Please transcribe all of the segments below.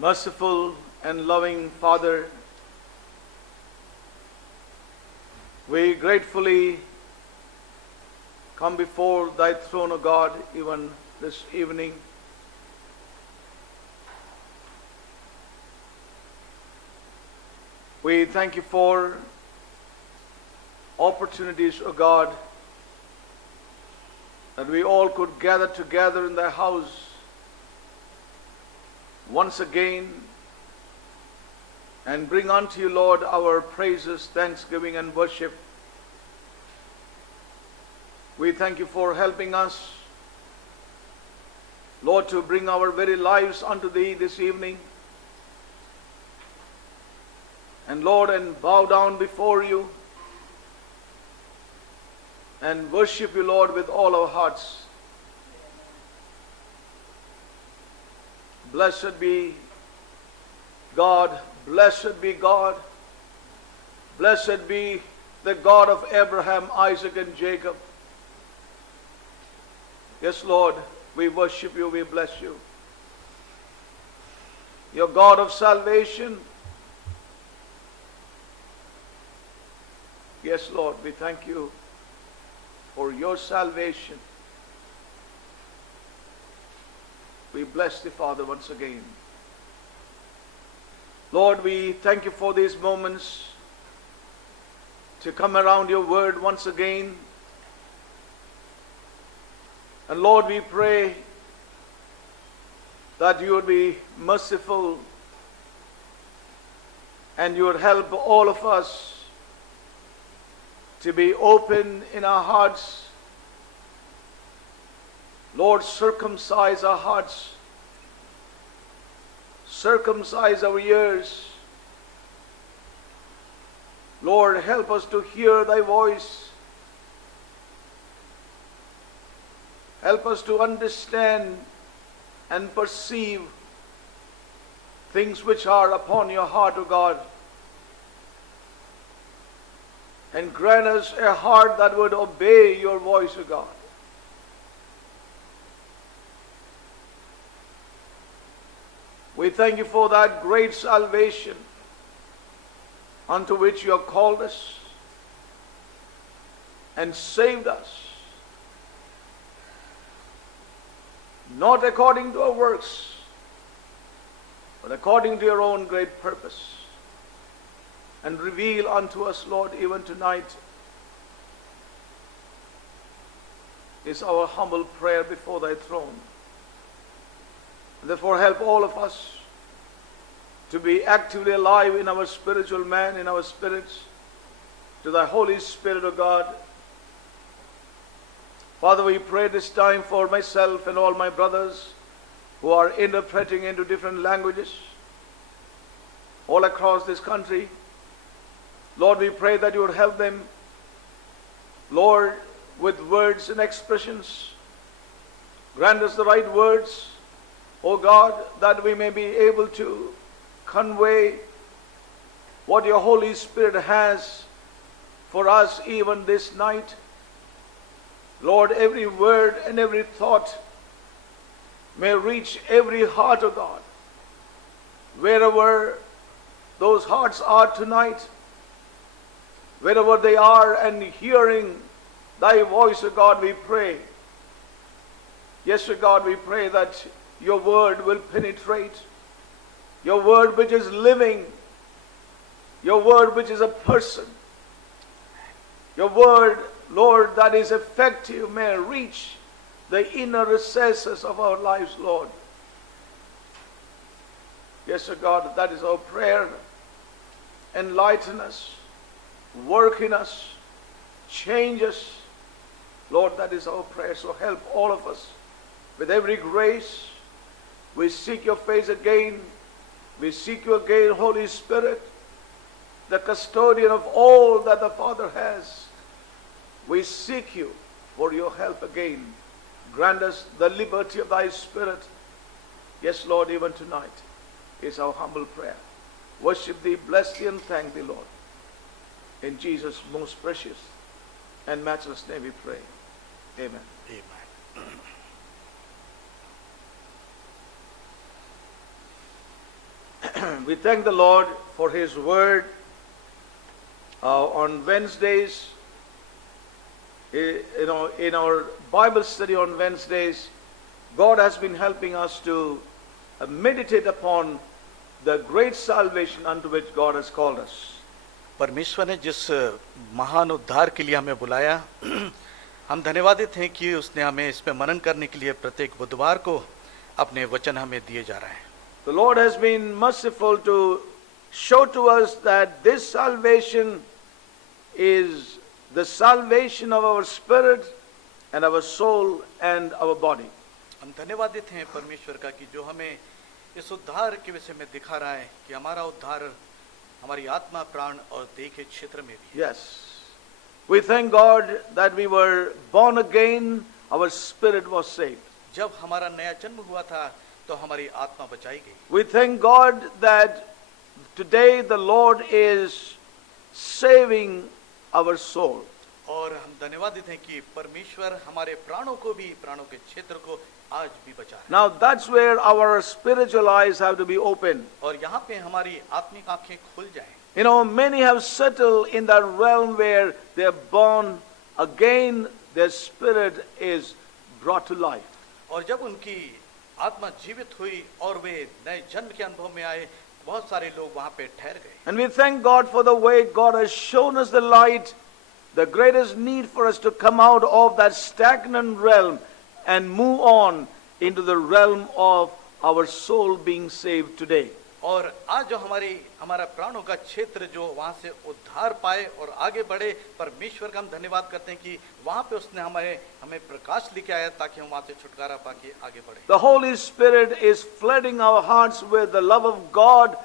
Merciful and loving Father, we gratefully come before Thy throne, O God, even this evening. We thank You for opportunities, O God, that we all could gather together in Thy house once again and bring unto You, Lord, our praises, thanksgiving, and worship. We thank You for helping us, Lord, to bring our very lives unto Thee this evening. And Lord, and bow down before You and worship You, Lord, with all our hearts. Blessed be God, blessed be God, blessed be the God of Abraham, Isaac, and Jacob. Yes, Lord, we worship You, we bless You. Your God of salvation. Yes, Lord, we thank You for Your salvation. We bless Thee, Father, once again. Lord, we thank You for these moments to come around Your word once again. And Lord, we pray that You would be merciful and You would help all of us to be open in our hearts. Lord, circumcise our hearts, circumcise our ears. Lord, help us to hear Thy voice. Help us to understand and perceive things which are upon Your heart, O God. And grant us a heart that would obey Your voice, O God. We thank You for that great salvation unto which You have called us and saved us, not according to our works, but according to Your own great purpose. And reveal unto us, Lord, even tonight, is our humble prayer before Thy throne. Therefore, help all of us to be actively alive in our spiritual man, in our spirits, to Thy Holy Spirit, O God. Father, we pray this time for myself and all my brothers who are interpreting into different languages all across this country. Lord, we pray that You would help them, Lord, with words and expressions. Grant us the right words, O God, that we may be able to convey what Your Holy Spirit has for us even this night. Lord, every word and every thought may reach every heart, O God. Wherever those hearts are tonight, wherever they are and hearing Thy voice, O God, we pray. Yes, O God, we pray that Your word will penetrate. Your word which is living. Your word which is a person. Your word, Lord, that is effective may reach the inner recesses of our lives, Lord. Yes, O God, that is our prayer. Enlighten us. Work in us. Change us. Lord, that is our prayer. So help all of us with every grace. We seek Your face again. We seek You again, Holy Spirit, the custodian of all that the Father has. We seek You for Your help again. Grant us the liberty of Thy Spirit. Yes, Lord, even tonight is our humble prayer. Worship Thee, bless Thee, and thank Thee, Lord. In Jesus' most precious and matchless name we pray. Amen. Amen. We thank the Lord for His Word. On Wednesdays, in our Bible study on Wednesdays, God has been helping us to meditate upon the great salvation unto which God has called us. परमेश्वर ने जिस महान उद्धार के लिए हमें बुलाया, हम धन्यवादित हैं कि उसने हमें इस पे मनन करने के लिए प्रत्येक बुधवार को अपने वचन हमें दिए जा रहे हैं. The Lord has been merciful to show to us that this salvation is the salvation of our spirit and our soul and our body. हम धन्यवादित हैं परमेश्वर का कि जो हमें इस उद्धार के विषय में दिखा रहा है कि हमारा उद्धार हमारी आत्मा, प्राण और देह के क्षेत्र में भी है. Yes. We thank God that we were born again, our spirit was saved. जब हमारा नया जन्म हुआ था तो हमारी आत्मा बचाई गई. We thank God that today the Lord is saving our soul. और हम धन्यवादित हैं कि परमेश्वर हमारे प्राणों को भी, प्राणों के क्षेत्र को आज भी बचा है. Now that's where our spiritual eyes have to be open. और यहाँ पे हमारी आत्मिक आंखें खुल जाएं. You know, many have settled in that realm where they are born again, their spirit is brought to life. और जब उनकी आत्मा जीवित हुई और वे नए जन्म के अनुभव में आए, बहुत सारे लोग वहां पे ठहर गए. And we thank God for the way God has shown us the light, the greatest need for us to come out of that stagnant realm and move on into the realm of our soul being saved today. और आज जो हमारा प्राणों का क्षेत्र जो वहां से उद्धार पाए और आगे बढ़े, परमेश्वर का हम धन्यवाद करते हैं कि वहां पे उसने हमें प्रकाश लेके आया ताकि हम वहां से छुटकारा पाके आगे बढ़े. The Holy Spirit is flooding our hearts with the love of God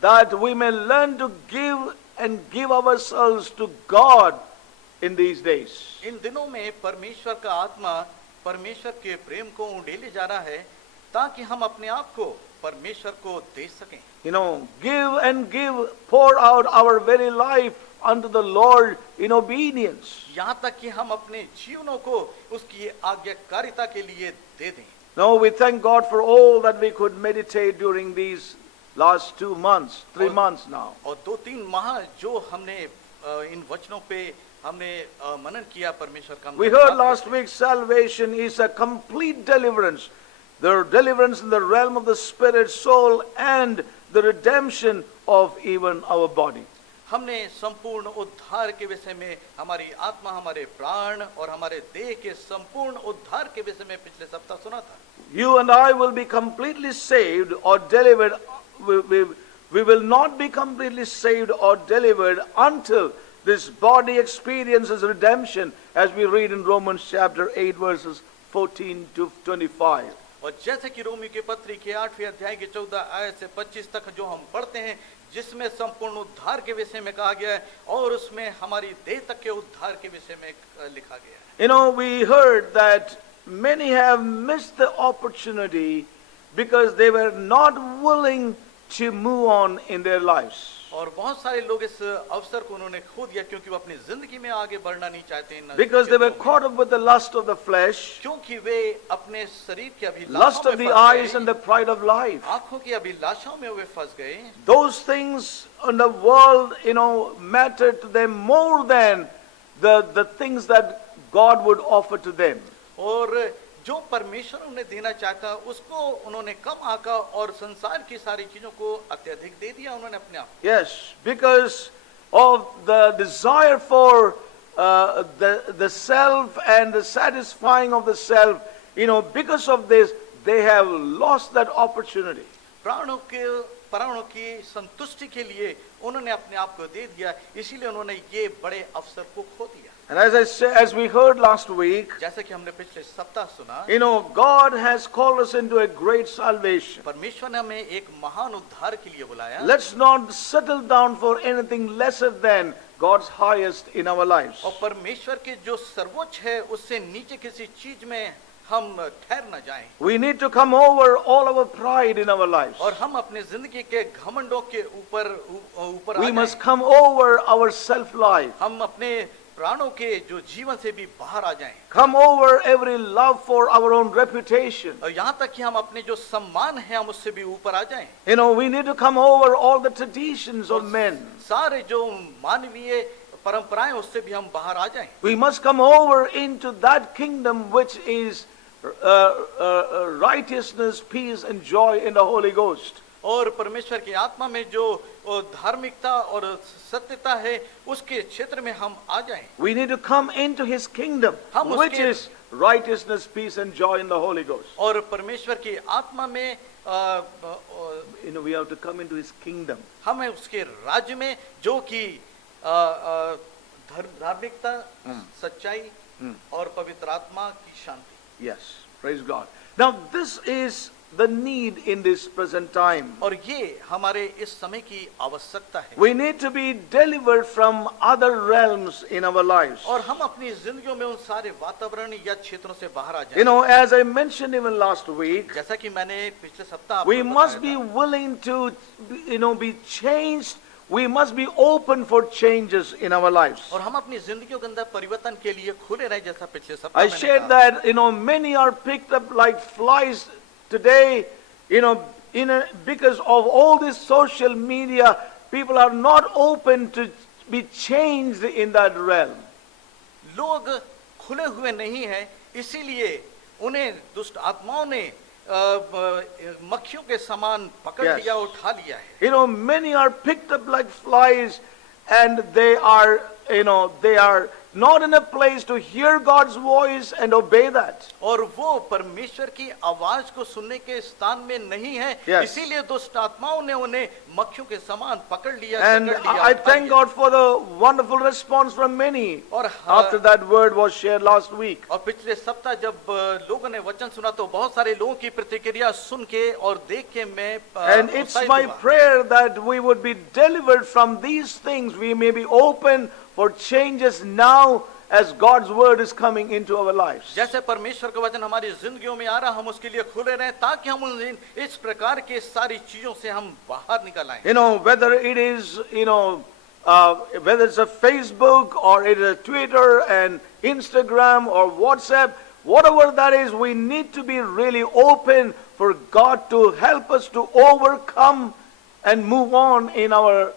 that we may learn to give ourselves to God in these days. इन दिनों में परमेश्वर का आत्मा परमेश्वर के प्रेम को उंडेले जा रहा है ताकि हम अपने आप को परमेश्वर को दे सकें. You know, give, pour out our very life unto the Lord in obedience. यहाँ तक कि हम अपने जीवनों को उसकी आज्ञाकारिता के लिए दे दें. Now we thank God for all that we could meditate during these last 2 months, 3 months now. और 2-3 माह जो हमने इन वचनों पे हमने मनन किया परमेश्वर का. We heard last week salvation is a complete deliverance. The deliverance in the realm of the spirit, soul and the redemption of even our body. हमने संपूर्ण उद्धार के विषय में, हमारी आत्मा, हमारे प्राण और हमारे देह के संपूर्ण उद्धार के विषय में पिछले सप्ताह सुना था. You and I will be completely saved or delivered. We will not be completely saved or delivered until this body experiences redemption, as we read in Romans chapter 8 verses 14 to 25. और जैसे कि रोमी के पत्री के 8वें अध्याय के 14 आयत से 25 तक जो हम पढ़ते हैं, जिसमें संपूर्ण उद्धार के विषय में कहा गया है और उसमें हमारी देह तक के उद्धार के विषय में लिखा गया है. You know, we heard that many have missed the opportunity because they were not willing to move on in their lives. और बहुत सारे लोग इस अवसर को उन्होंने खो दिया क्योंकि वो अपनी जिंदगी में आगे बढ़ना नहीं चाहते. Because they were caught up with the lust of the flesh, क्योंकि वे अपने शरीर की lust अभिलाषाओं of में the फंस eyes गए, and the pride of life. आंखों की अभिलाषाओं में वे फंस गए. Those things in the world, matter to them more than the things that God would offer to them. और जो परमेश्वर उन्हें देना चाहता उसको उन्होंने कम आका और संसार की सारी चीजों को अत्यधिक दे दिया उन्होंने अपने आप. Yes, because of the desire for the self and the satisfying of the self, because of this, they have lost that opportunity. प्राणों की संतुष्टि के लिए उन्होंने अपने आप को दे दिया, इसीलिए उन्होंने ये बड़े अवसर को खो दिया. And as we heard last week, जैसे कि हमने पिछले सप्ताह सुना, God has called us into a great salvation. परमेश्वर ने हमें एक महान उद्धार के लिए बुलाया. Let's not settle down for anything lesser than God's highest in our lives. और परमेश्वर के जो सर्वोच्च है उससे नीचे किसी चीज में हम ठहर न जाएं. We need to come over all our pride in our lives. और हम अपने जिंदगी के घमंडों के ऊपर We must come over our self life. हम अपने प्राणों के जो जीवन से भी बाहर आ जाएं। Come over every love for our own reputation. और यहाँ तक कि हम अपने जो सम्मान है हम उससे भी ऊपर आ जाएं। You know, we need to come over all the traditions of men. सारे जो मानवीय परंपराएं उससे भी हम बाहर आ जाएं। We must come over into that kingdom which is righteousness, peace and joy in the Holy Ghost. और परमेश्वर की आत्मा में जो धार्मिकता और सत्यता है उसके क्षेत्र में हम आ जाएं। We need to come into his kingdom, हम which उसके- is righteousness, peace and joy in the Holy Ghost. और परमेश्वर की आत्मा में You know, we have to come into his kingdom. हमें उसके राज्य में जो कि धार्मिकता, सच्चाई और पवित्र आत्मा की शांति। Yes, praise God. Now this is the need in this present time. और ये हमारे इस समय की आवश्यकता है। We need to be delivered from other realms in our lives. और हम अपनी जिंदगियों में उन सारे वातावरण या क्षेत्रों से बाहर आ You जाएं। know, as I mentioned even last week, जैसा कि मैंने पिछले सप्ताह we आपको must बताया be था, willing to, you know, be changed. We must be open for changes in our lives. और हम अपनी जिंदगियों के अंदर परिवर्तन के लिए खुले रहे, जैसा पिछले सप्ताह I मैंने shared कहा। that, you know, many are picked up like flies today, you know, because of all this social media, people are not open to be changed in that realm. लोग खुले हुए नहीं हैं, इसीलिए उन्हें दुष्ट आत्माओं ने मक्खियों के समान पकड़ Yes. लिया, उठा लिया है। You know, many are picked up like flies and they are, you know, they are not in a place to hear God's voice and obey that. और वो परमेश्वर की आवाज को सुनने के स्थान में नहीं है, Yes. इसीलिए दुष्ट आत्माओं ने उन्हें मक्खियों के समान पकड़ लिया, And जकड़ लिया, I उठा thank लिया। God for the wonderful response from many और after that word was shared last week. और पिछले सप्ताह जब लोगों ने वचन सुना तो बहुत सारे लोगों की प्रतिक्रिया सुन के और देख के मैं And it's उत्साहित my हुआ। prayer that we would be delivered from these things. We may be open for changes now as God's word is coming into our lives. जैसे परमेश्वर का वचन हमारी जिंदगियों में आ रहा, हम उसके लिए खुले रहें ताकि हम इस प्रकार के सारी चीजों से हम बाहर निकल आए। You know, whether it is, you know, whether it's a Facebook or it is a Twitter and Instagram or WhatsApp, whatever that is, we need to be really open for God to help us to overcome and move on in our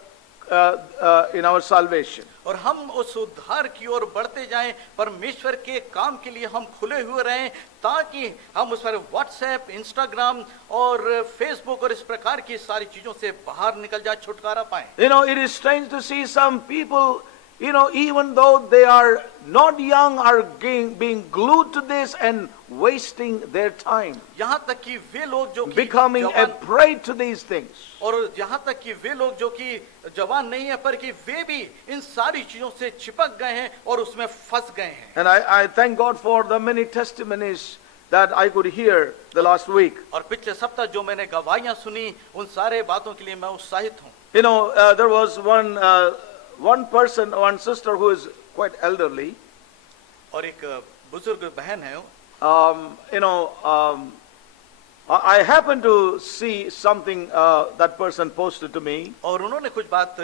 salvation. और हम उस उद्धार की ओर बढ़ते जाएं, परमेश्वर के काम के लिए हम खुले हुए रहें ताकि हम उस पर व्हाट्सएप, इंस्टाग्राम और फेसबुक और इस प्रकार की सारी चीजों से बाहर निकल जाए, छुटकारा पाएं। You know, it is strange to see some people, you know, even though they are not young, are being glued to this and wasting their time, यहाँ तक कि वे लोग जो कि becoming a जवान prey to these things. और यहाँ तक कि वे लोग जो कि जवान नहीं है पर कि वे भी इन सारी चीजों से चिपक गए हैं और उसमें फंस गए हैं। And I thank God for the many testimonies that I could hear the last week. और पिछले सप्ताह जो मैंने गवाहियां सुनी उन सारे बातों के लिए मैं उत्साहित हूँ। You know, there was one person, one sister who is quite elderly. और एक बुजुर्ग बहन है, You know, I happened to see something that person posted to me, और उन्होंने कुछ बात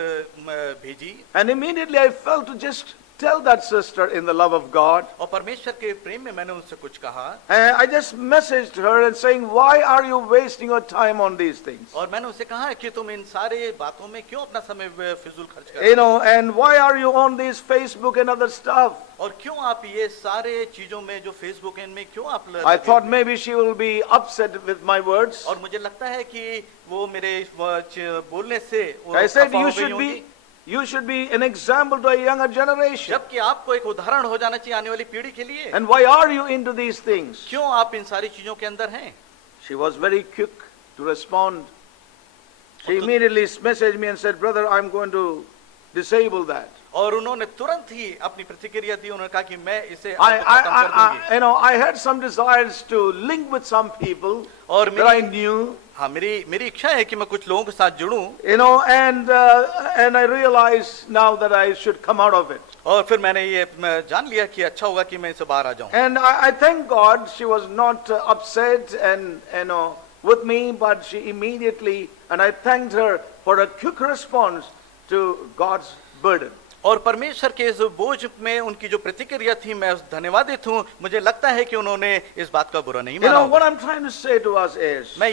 भेजी and immediately I felt to just tell that sister in the love of God. और परमेश्वर के प्रेम में मैंने उनसे कुछ कहा And I just messaged her and saying, why are you wasting your time on these things? और मैंने उनसे कहा कि तुम इन सारे बातों में क्यों अपना समय फिजूल खर्च कर रहे You हो, know, and why are you on this Facebook and other stuff? और क्यों आप ये सारे चीजों में जो फेसबुक है इनमें क्यों आप I लगे thought हुए हैं? maybe she will be upset with my words. और मुझे लगता है कि वो मेरे बोलने से वो I said, खफा हो you गई should होंगी। you should be an example to a younger generation. जबकि आपको एक उदाहरण हो जाना चाहिए आने वाली पीढ़ी के लिए। And why are you into these things? क्यों आप इन सारी चीजों के अंदर हैं? She was very quick to respond. She immediately messaged me and said, brother, I'm going to disable that. और उन्होंने तुरंत ही अपनी प्रतिक्रिया दी, उन्होंने कहा कि मैं इसे I, अब खत्म कर I, दूंगी। you know, I had some desires to link with some people और that I मेरी knew, हाँ मेरी इच्छा है कि मैं कुछ लोगों के साथ जुड़ूं, you know, and I realized now that I should come out of it. और फिर मैंने ये जान लिया कि अच्छा होगा कि मैं इससे बाहर आ जाऊं। And I thank God she was not upset and, you know, with me, but she immediately, and I thanked her for a quick response to God's burden. और परमेश्वर के इस बोझ में उनकी जो प्रतिक्रिया थी, मैं धन्यवादित हूँ। मुझे लगता है कि उन्होंने इस बात का बुरा नहीं You माना know, होगा। what I'm trying to say to us is, मैं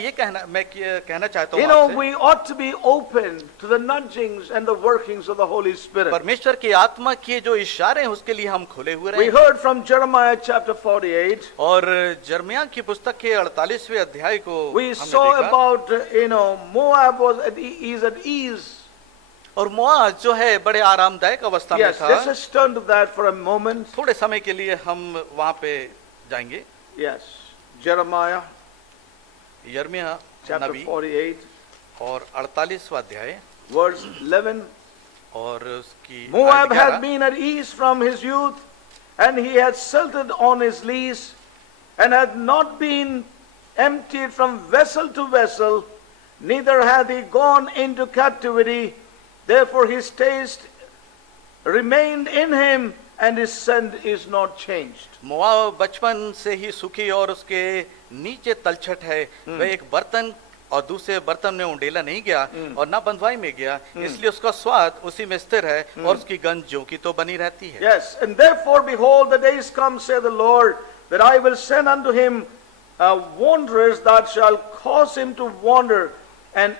कहना चाहता हूँ you know, आपसे, we ought to be open to the nudgings and the workings of the Holy Spirit. परमेश्वर की आत्मा के जो इशारे हैं उसके लिए हम खुले हुए We रहें। heard from Jeremiah chapter 48. और जर्मिया की पुस्तक के 48वें अध्याय को We हमने saw देखा। about, Moab is at ease. और मोआब जो है बड़े आरामदायक अवस्था में Yes, था। let's just turn to that for a moment. थोड़े समय के लिए हम वहां पे जाएंगे। Yes, Jeremiah यर्मिया chapter नबी 48, और 48वां अध्याय verse 11. और उसकी Moab आयत had 11। been at ease from his youth, and he had settled on his lease, and had not been emptied from vessel to vessel, neither hath he gone into captivity. Therefore his taste remained in him, and his scent is not changed. Moab बचपन से ही सुखी और उसके नीचे तलछट है। वह एक बर्तन और दूसरे बर्तन में उंडेला नहीं गया और ना बंधुआई में गया, इसलिए उसका स्वाद उसी में स्थिर है और उसकी गंध ज्यों की तो बनी रहती है। Yes, and therefore behold, the days come, saith the Lord, that I will send unto him wanderers that shall cause him to wander, and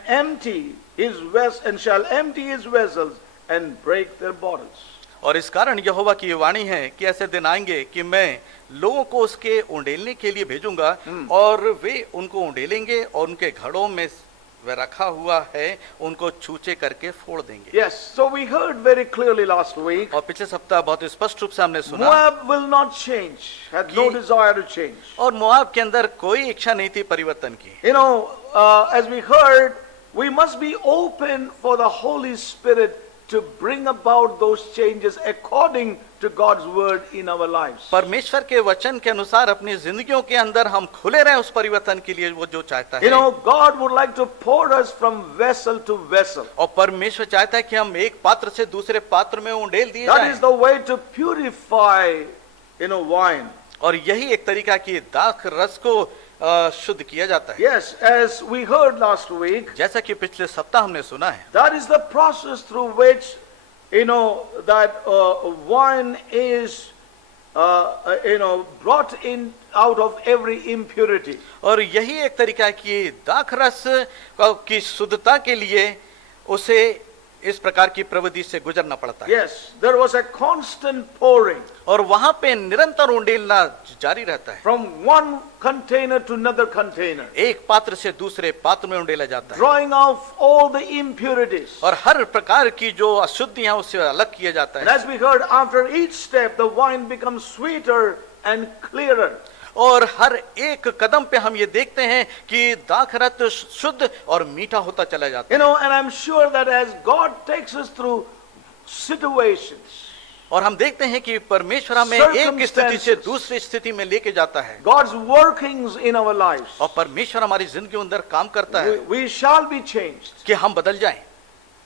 shall empty his vessels and break their bottles. और इस कारण यहोवा की ये वाणी है कि ऐसे दिन आएंगे कि मैं लोगों को उसके उंडेलने के लिए भेजूंगा और वे उनको उंडेलेंगे और उनके घड़ों में वह रखा हुआ है उनको छूचे करके फोड़ देंगे। Yes, so we heard very clearly last week, और पिछले सप्ताह बहुत स्पष्ट रूप से हमने सुना Moab will not change, had no desire to change. और मोआब के अंदर कोई इच्छा नहीं थी परिवर्तन की। As we heard, we must be open for the Holy Spirit to bring about those changes according to God's word in our lives. परमेश्वर के वचन के अनुसार अपनी जिंदगियों के अंदर हम खुले रहें उस परिवर्तन के लिए वो जो चाहता है। God would like to pour us from vessel to vessel. और परमेश्वर चाहता है कि हम एक पात्र से दूसरे पात्र में उंडेल दिए That जाएं। is the way to purify, wine. और यही एक तरीका की दाख रस को शुद्ध किया जाता है। Yes, as we heard last week, जैसा कि पिछले सप्ताह हमने सुना है, that is the process through which, that wine is, brought in out of every impurity. और यही एक तरीका है कि दाख रस की शुद्धता के लिए उसे इस प्रकार की प्रविधि से गुजरना पड़ता है। Yes, there was a constant pouring और वहां पे निरंतर उंडेलना जारी रहता है। from one container to another container, एक पात्र से दूसरे पात्र में उंडेला जाता है drawing off all the impurities. और हर प्रकार की जो अशुद्धियां उससे अलग किया जाता And है। as we heard, after each step, the wine becomes sweeter and clearer. और हर एक कदम पे हम ये देखते हैं कि दाखरत शुद्ध और मीठा होता चला जाता है। And I'm sure that as God takes us through situations, और हम देखते हैं कि परमेश्वर हमें एक स्थिति से दूसरी स्थिति में लेके जाता है। God's workings in our lives, और परमेश्वर हमारी जिंदगी के अंदर काम करता है we shall be changed. कि हम बदल जाएं।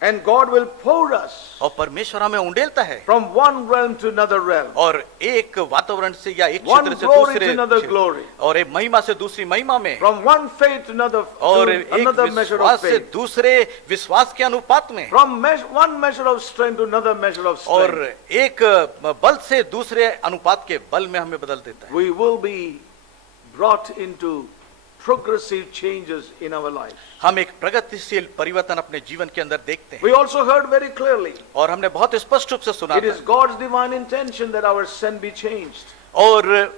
And God will pour us और परमेश्वर हमें उंडेलता है from one realm to another realm, और एक वातावरण से या एक one क्षेत्र से glory to दूसरे another glory, और एक महिमा से दूसरी महिमा में from one faith to another, और to एक another measure of विश्वास से faith, दूसरे विश्वास के अनुपात में from one measure of strength to another measure of और strength. एक बल से दूसरे अनुपात के बल में हमें बदल देता है। We will be brought into progressive changes in our lives. हम एक प्रगतिशील परिवर्तन अपने जीवन के अंदर देखते हैं। We also heard very clearly, और हमने बहुत स्पष्ट रूप से सुना it is God's divine intention that our scent be changed, और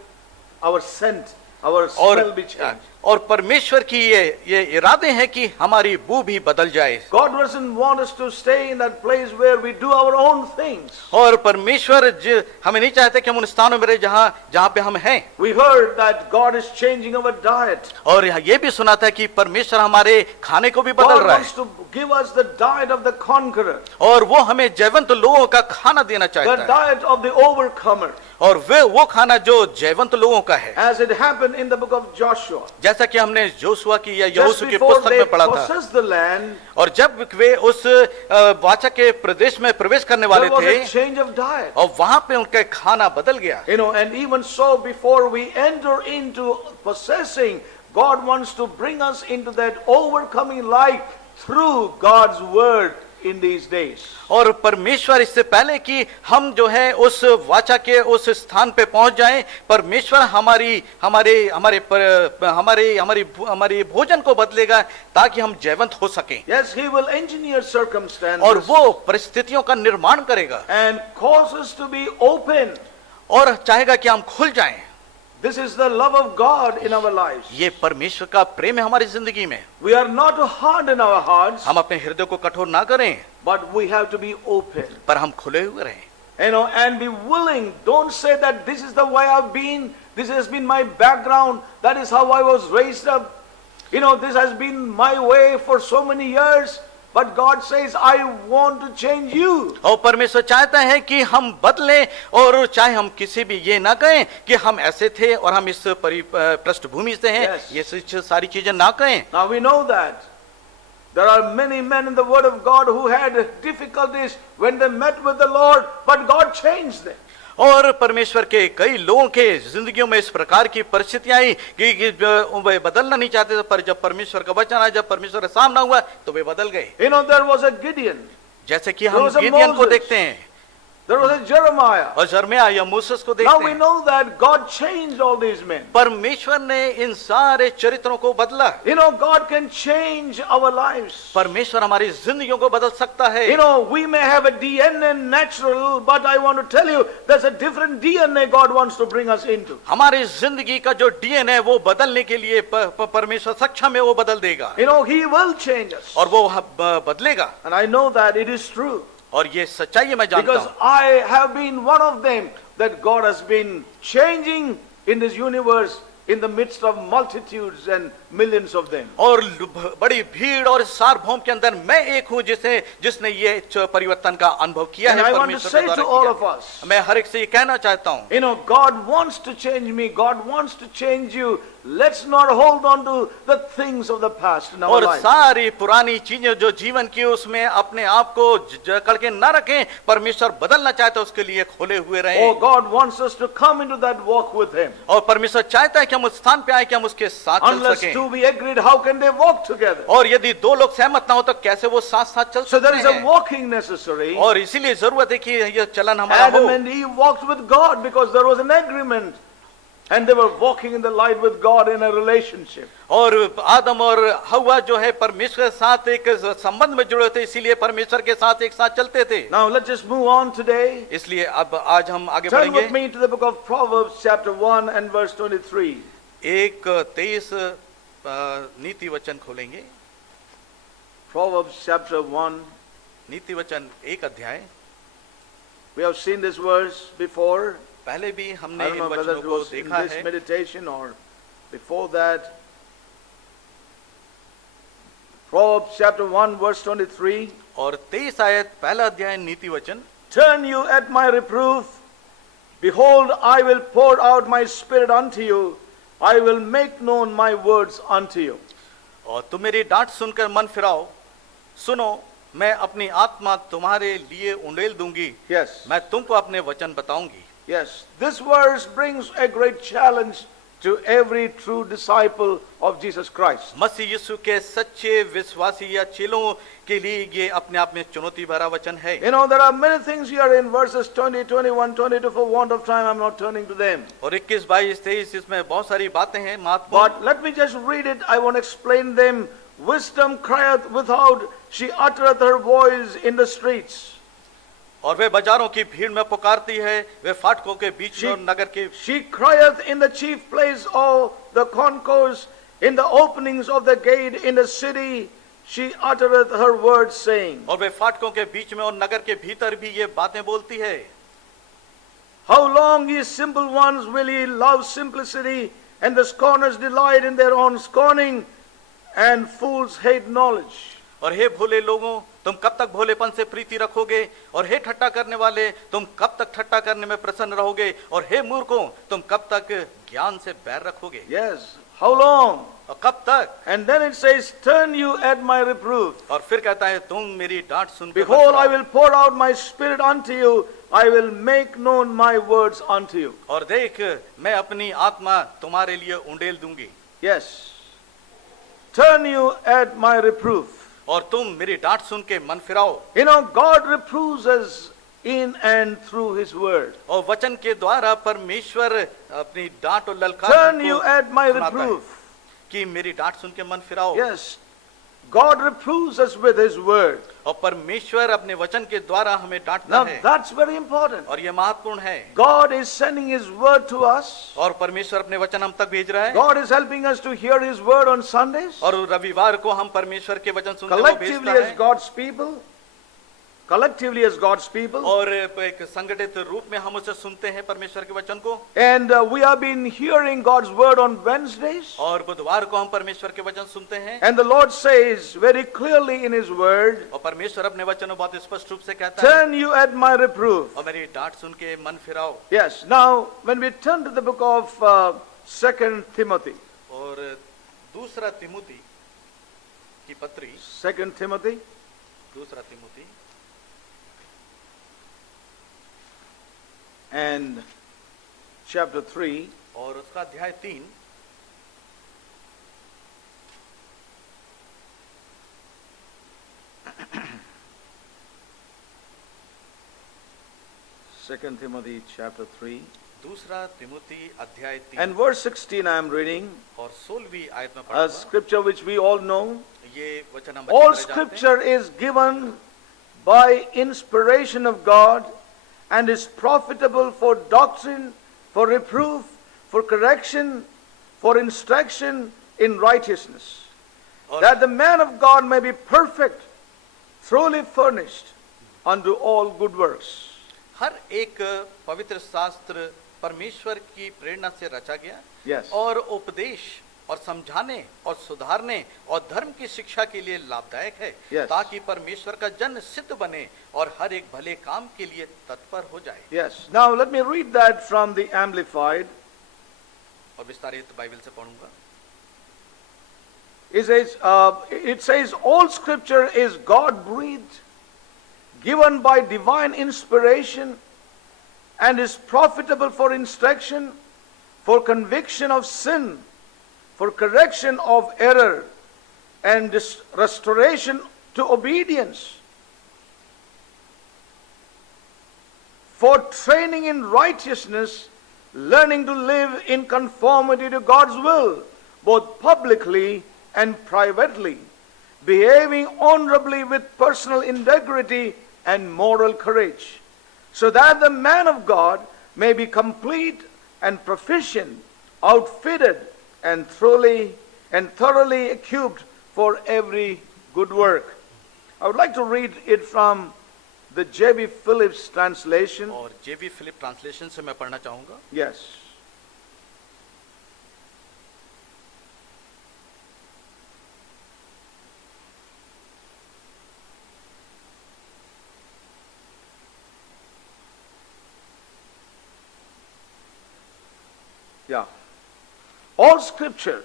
our scent, our smell be changed. और परमेश्वर की ये इरादे हैं कि हमारी बू भी बदल जाए। God doesn't want us to stay in that place where we do our own things. और परमेश्वर हमें नहीं चाहते कि हम उन स्थानों में रहे जहाँ पे हम हैं। We heard that God is changing our diet. और ये भी सुना था कि परमेश्वर हमारे खाने को भी बदल God रहा wants है to give us the diet of the conqueror, और वो हमें जयवंत लोगों का खाना देना the चाहता है diet of the overcomer, और वो खाना जो जयवंत लोगों का है, as it happened in the book of Joshua. जैसा कि हमने जोशुआ की या Just यहोशू की before पुस्तक they में पढ़ा था। possessed the land, और जब वे उस वाचा के प्रदेश में प्रवेश करने वाले there was थे a change of diet. और वहां पे उनका खाना बदल गया। And even so, before we enter into possessing, God wants to bring us into that overcoming life through God's word in these days. और परमेश्वर इससे पहले कि हम जो है उस वाचा के उस स्थान पे पहुंच जाएं, परमेश्वर हमारी हमारे हमारे हमारे हमारी हमारी भोजन को बदलेगा ताकि हम जयवंत हो सकें। Yes, he will engineer और circumstances वो परिस्थितियों का निर्माण करेगा and cause us to be open. और चाहेगा कि हम खुल जाएं। This is the love of God in our lives. ये परमेश्वर का प्रेम है हमारी जिंदगी में। We are not to harden our hearts, हम अपने हृदय को कठोर ना करें, but we have to be open. पर हम खुले हुए रहें। And be willing. Don't say that this is the way I've been, this has been my background, that is how I was raised up. This has been my way for so many years. But God says, I want to change you. और परमेश्वर चाहता है कि हम बदलें, और चाहे हम किसी भी ये ना कहें कि हम ऐसे थे और हम इस पृष्ठभूमि से हैं। Yes. ये सारी चीजें ना कहें। Now we know that there are many men in the Word of God who had difficulties when they met with the Lord, but God changed them. और परमेश्वर के कई लोगों के जिंदगियों में इस प्रकार की परिस्थितियां आई कि वे बदलना नहीं चाहते थे, पर जब परमेश्वर का वचन आया, जब परमेश्वर का सामना हुआ तो वे बदल गए। There was a Gideon. जैसे कि हम गिदियन को देखते हैं, There was a Jeremiah. और यिर्मयाह या मूसा को देखते Now हैं। we know that God changed all these men. परमेश्वर ने इन सारे चरित्रों को बदला। God can change our lives. परमेश्वर हमारी जिंदगियों को बदल सकता है। We may have a DNA natural, but I want to tell you, there's a different DNA God wants to bring us into. हमारी जिंदगी का जो डीएनए है वो बदलने के लिए परमेश्वर सक्षम है, वो बदल देगा। He will change us. और वो बदलेगा। And I know that it is true. और ये सच्चाई मैं जानता Because हूँ, I have been one of them that God has been changing in this universe in the midst of multitudes and millions of them. और बड़ी भीड़ और सार्वभौम के अंदर मैं एक हूँ जिसने ये परिवर्तन का अनुभव किया And है। I want to परमेश्वर say के द्वारा to all of किया। us, मैं हर एक से ये कहना चाहता हूँ, God wants to change me. God wants to change you. Let's not hold on to the things of the past in our और life. सारी पुरानी चीजें जो जीवन की उसमें अपने आप को जकड़ के न रखें। परमेश्वर बदलना चाहता है, उसके लिए खुले हुए रहें। Oh, God wants us to come into that walk with Him. और परमेश्वर चाहता है कि हम उस स्थान पे आए कि हम उसके साथ चल Unless सकें। two be agreed, how can they walk together? और यदि दो लोग सहमत ना हो तो कैसे वो साथ साथ चल So there सकते is a हैं। walking necessary. और इसीलिए जरूरत है कि ये चलन हमारा Adam हो। and Eve walked with God because there was an agreement. And they were walking in the light with God in a relationship. और आदम और हव्वा जो है परमेश्वर के साथ एक संबंध में जुड़े थे, इसीलिए परमेश्वर के साथ एक साथ चलते थे। Now let's just move on today. इसलिए अब आज हम आगे Turn बढ़ेंगे। with me to the book of Proverbs chapter 1 and verse 23. 1:23 नीति वचन खोलेंगे। Proverbs chapter 1. नीति वचन 1 अध्याय। We have seen this verse before. पहले भी हमने I don't in know whether वचनों it को was in देखा this है। meditation or before that. Proverbs chapter 1 verse 23. और 23 आयत पहला अध्याय नीति वचन। Turn you at my reproof. Behold, I will pour out my spirit unto you. I will make known my words unto you. और तुम मेरी डांट सुनकर मन फिराओ, सुनो मैं अपनी आत्मा तुम्हारे लिए उंडेल दूंगी। Yes. मैं तुमको अपने वचन बताऊंगी। Yes. This verse brings a great challenge to every true disciple of Jesus Christ. मसीह यीशु के सच्चे विश्वासी या चेलों के लिए ये अपने आप में चुनौती भरा वचन है। There are many things here in verses 20, 21, 22. For want of time, I'm not turning to them. और 21, 22, 23 इसमें बहुत सारी बातें हैं महत्वपूर्ण। But let me just read it. I want to explain them. Wisdom crieth without, she uttereth her voice in the streets. और वे बाजारों की भीड़ में पुकारती है, वे फाटकों के बीच में और नगर के। She crieth in the chief place of the concourse, in the openings of the gate in the city. She uttereth her words, saying. और वे फाटकों के बीच में और नगर के भीतर भी ये बातें बोलती है। How long, ye simple ones, will ye love simplicity, and the scorners delight in their own scorning, and fools hate knowledge. और हे भोले लोगों, तुम कब तक भोलेपन से प्रीति रखोगे, और हे ठट्टा करने वाले, तुम कब तक ठट्टा करने में प्रसन्न रहोगे, और हे मूर्खों, तुम कब तक ज्ञान से बैर रखोगे। Yes. How long? और कब तक? And then it says, turn you at my reproof. और फिर कहता है तुम मेरी डांट सुनकर मत Behold, I फिराओ। will pour out my spirit unto you. I will make known my words unto you. और देख मैं अपनी आत्मा तुम्हारे लिए उंडेल दूंगी। Yes. Turn you at my reproof. और तुम मेरी डांट सुन के मन फिराओ। You know, God reproves us in and through His Word. और वचन के द्वारा परमेश्वर अपनी डांट और ललकार Turn हमको you at my सुनाता है reproof. कि मेरी डांट सुन के मन फिराओ। Yes, God reproves us with His Word. और परमेश्वर अपने वचन के द्वारा हमें डांटता Now है that's very important. और ये महत्वपूर्ण है। God is sending His Word to us. और परमेश्वर अपने वचन हम तक भेज रहा है God is helping us to hear His Word on Sundays. और रविवार को हम परमेश्वर के वचन सुनते हुए Collectively भेजता as है God's people. Collectively as God's people. और एक संगठित रूप में हम उसे सुनते हैं परमेश्वर के वचन को। And we have been hearing God's Word on Wednesdays. और बुधवार को हम परमेश्वर के वचन सुनते हैं And the Lord says very clearly in His Word, और परमेश्वर अपने वचन में बहुत स्पष्ट रूप से कहता है turn you at my reproof. और मेरी डांट सुन के मन फिराओ। Yes, now when we turn to the book of 2 Timothy, और दूसरा तिमुथी की पत्री 2 Timothy, दूसरा तिमुथी and chapter 3, और उसका अध्याय 3 2 Timothy chapter 3, दूसरा तिमुथी अध्याय 3 and verse 16 I am reading, और 16वीं आयत में a पढ़ूंगा। scripture which we all know. ये वचन हम All अच्छी तरह जानते हैं। scripture is given by inspiration of God and is profitable for doctrine, for reproof, for correction, for instruction in righteousness, और that the man of God may be perfect, thoroughly furnished unto all good works. हर एक पवित्र शास्त्र परमेश्वर की प्रेरणा से रचा गया Yes. और उपदेश और समझाने और सुधारने और धर्म की शिक्षा के लिए लाभदायक है Yes. ताकि परमेश्वर का जन सिद्ध बने और हर एक भले काम के लिए तत्पर हो जाए। Yes. Now let me read that from the Amplified. और विस्तारित बाइबल से पढ़ूंगा। It says, all scripture is God breathed, given by divine inspiration, and is profitable for instruction, for conviction of sin, for correction of error, and restoration to obedience, for training in righteousness, learning to live in conformity to God's will, both publicly and privately, behaving honorably with personal integrity and moral courage, so that the man of God may be complete and proficient, outfitted and thoroughly equipped for every good work. I would like to read it from the J.B. Phillips translation. और जेबी Philip translation से मैं पढ़ना चाहूंगा। Yes. Yeah. All scripture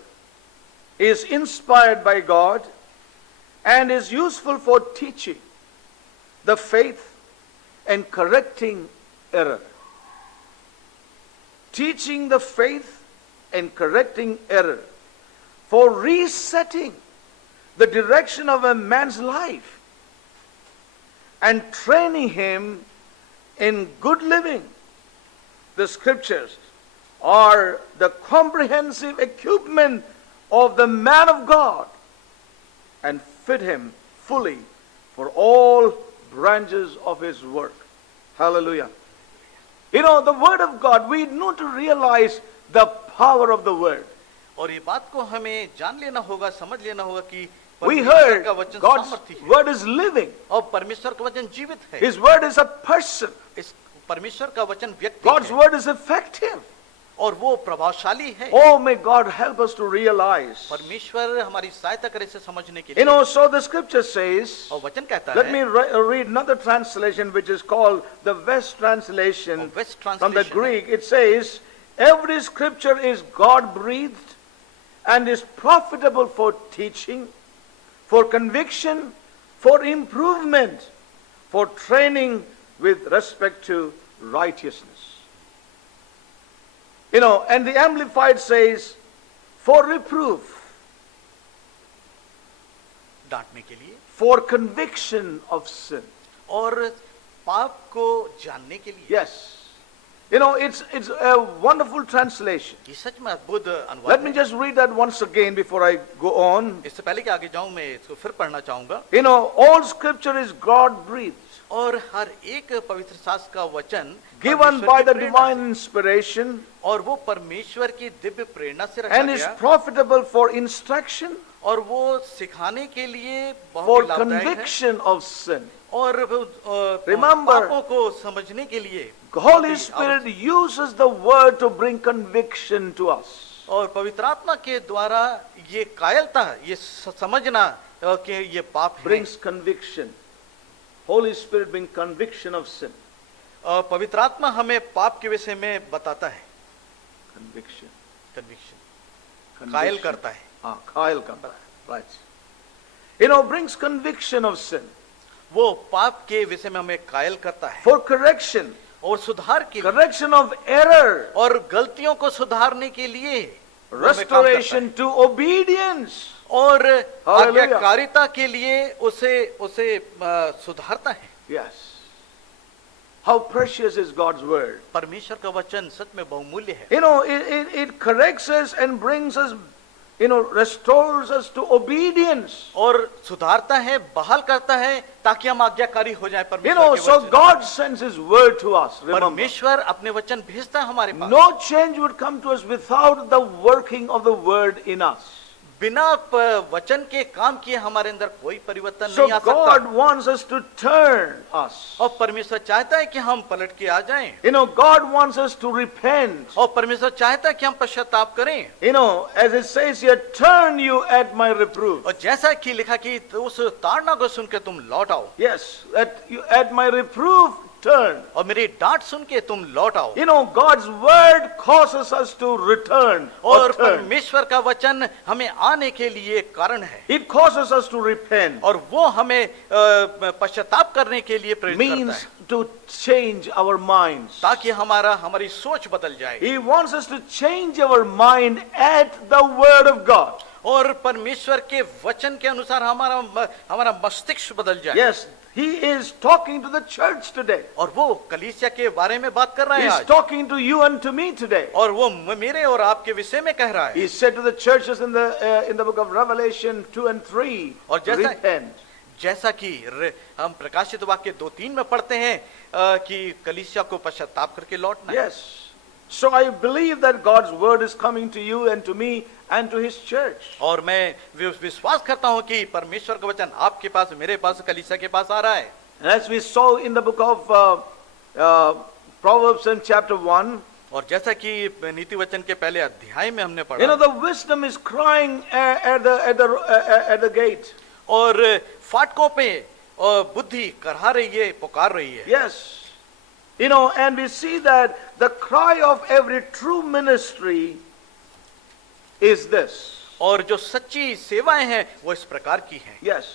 is inspired by God and is useful for teaching the faith and correcting error. Teaching the faith and correcting error, for resetting the direction of a man's life and training him in good living. The scriptures are the comprehensive equipment of the man of God and fit him fully for all branches of his work. Hallelujah. You know, the word of God, we need to realize the power of the word. और ये बात को हमें जान लेना होगा, समझ लेना होगा कि We परमेश्वर heard का वचन God's सामर्थी है word is living. और परमेश्वर का वचन जीवित है। His word is a person. इस परमेश्वर का वचन व्यक्ति God's है word is effective. और वो प्रभावशाली है। Oh, may God help us to realize. परमेश्वर हमारी सहायता करे इसे समझने के You लिए। know, so the scripture says, और वचन कहता let me है, read another translation which is called the West translation West from the translation Greek. It says, every scripture is God breathed and is profitable for teaching, for conviction, for improvement, for training with respect to righteousness. You know, and the Amplified says, for reproof, डांटने के लिए for conviction of sin. और पाप को जानने के लिए। Yes. You know, it's a wonderful translation. ये सच में अद्भुत अनुवाद Let me है। just read that once again before I go on. इससे पहले कि आगे जाऊं मैं इसको फिर पढ़ना चाहूंगा। You know, all scripture is God breathed, और हर एक पवित्र शास्त्र का वचन given परमेश्वर by की the प्रेरणा divine से- inspiration, और वो परमेश्वर की दिव्य प्रेरणा से रखा and is गया profitable for instruction, और वो सिखाने के लिए बहुत for ही लाभदायक है conviction of sin. और Remember, पापों को समझने के लिए Holy बहुत ही Spirit uses the word to bring conviction to us. और पवित्र आत्मा के द्वारा ये कायलता, ये समझना कि ये पाप है। Brings conviction. Holy Spirit brings conviction of sin. पवित्र आत्मा हमें पाप के विषय में बताता है। Conviction. कन्विक्शन कायल करता है। Kail karta hai. Right. You know, brings conviction of sin. वो पाप के विषय में हमें कायल करता है For correction. और सुधार के लिए Correction of error. और गलतियों को सुधारने के लिए वो हमें काम करता है। Restoration to obedience. और Hallelujah. आज्ञाकारिता के लिए उसे सुधारता है। Yes. How precious is God's word. परमेश्वर का वचन सच में बहुमूल्य है। You know, it corrects us and brings us, you know, restores us to obedience. और सुधारता है, बहाल करता है ताकि हम आज्ञाकारी हो जाए You परमेश्वर know, के so वचन। God sends His word to us. Remember, परमेश्वर अपने वचन भेजता है हमारे पास। no change would come to us without the working of the word in us. बिना वचन के काम किए हमारे अंदर कोई परिवर्तन So नहीं आ God सकता। wants us to turn us. और परमेश्वर चाहता है कि हम पलट के आ जाएं। You know, God wants us to repent. और परमेश्वर चाहता है कि हम पश्चाताप करें। You know, as it says here, turn you at my reproof. और जैसा कि लिखा कि उस ताड़ना को सुन के तुम लौट आओ Yes, at my reproof, turn. और मेरी डांट सुन के तुम लौट आओ। You know, God's word causes us to return or और turn. परमेश्वर का वचन हमें आने के लिए कारण है It causes us to repent. और वो हमें पश्चाताप करने के लिए प्रेरित करता Means है to change our minds. ताकि हमारी सोच बदल जाए। He wants us to change our mind at the word of God. और परमेश्वर के वचन के अनुसार हमारा मस्तिष्क बदल जाए। Yes, He is talking to the church today. और वो कलीसिया के बारे में बात कर रहा है He's आज। talking to you and to me today. और वो मेरे और आपके विषय में कह रहा है। He said to the churches in the book of Revelation 2 and 3, और repent. जैसा कि हम प्रकाशित वाक्य 2:3 में पढ़ते हैं कि कलीसिया को पश्चाताप करके लौटना है। Yes. So I believe that God's word is coming to you and to me and to His church. और मैं विश्वास करता हूं कि परमेश्वर का वचन आपके पास, मेरे पास, कलीसिया के पास आ रहा है। And as we saw in the book of Proverbs in chapter 1, और जैसा कि नीति वचन के पहले अध्याय में हमने you know, पढ़ा, the wisdom is crying at the gate. और फाटकों पे बुद्धि करहा रही है, पुकार रही है। Yes. You know, and we see that the cry of every true ministry is this. और जो सच्ची सेवाएं हैं वो इस प्रकार की हैं। Yes.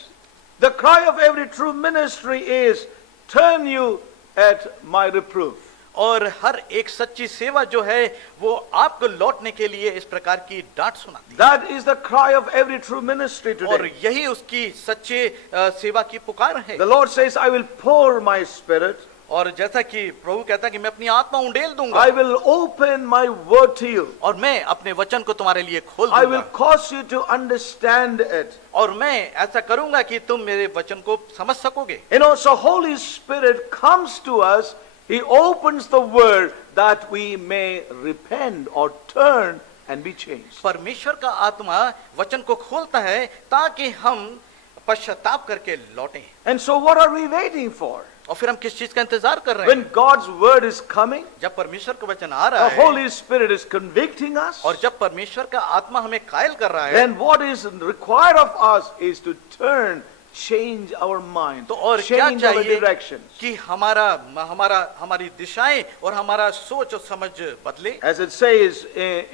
The cry of every true ministry is, turn you at my reproof. और हर एक सच्ची सेवा जो है वो आपको लौटने के लिए इस प्रकार की डांट सुनाती है। That is the cry of every true ministry और today. यही उसकी सच्चे सेवा की पुकार है। The Lord says, I will pour my spirit. और जैसा कि प्रभु कहता है कि मैं अपनी आत्मा उंडेल दूंगा I will open my word to you. और मैं अपने वचन को तुम्हारे लिए खोल I will दूंगा cause you to understand it. और मैं ऐसा करूंगा कि तुम मेरे वचन को समझ सकोगे। You know, so Holy Spirit comes to us. He opens the word that we may repent or turn and be changed. परमेश्वर का आत्मा वचन को खोलता है ताकि हम पश्चाताप करके लौटें। And so what are we waiting for? और फिर हम किस चीज का इंतजार कर रहे हैं? When God's word is coming, जब परमेश्वर का वचन आ रहा the है Holy Spirit is convicting us, और जब परमेश्वर का आत्मा हमें कायल कर रहा है, then what is required of us is to turn, change our mind, तो और क्या change our चाहिए directions. कि हमारी दिशाएं और हमारा सोच और समझ बदले। As it says,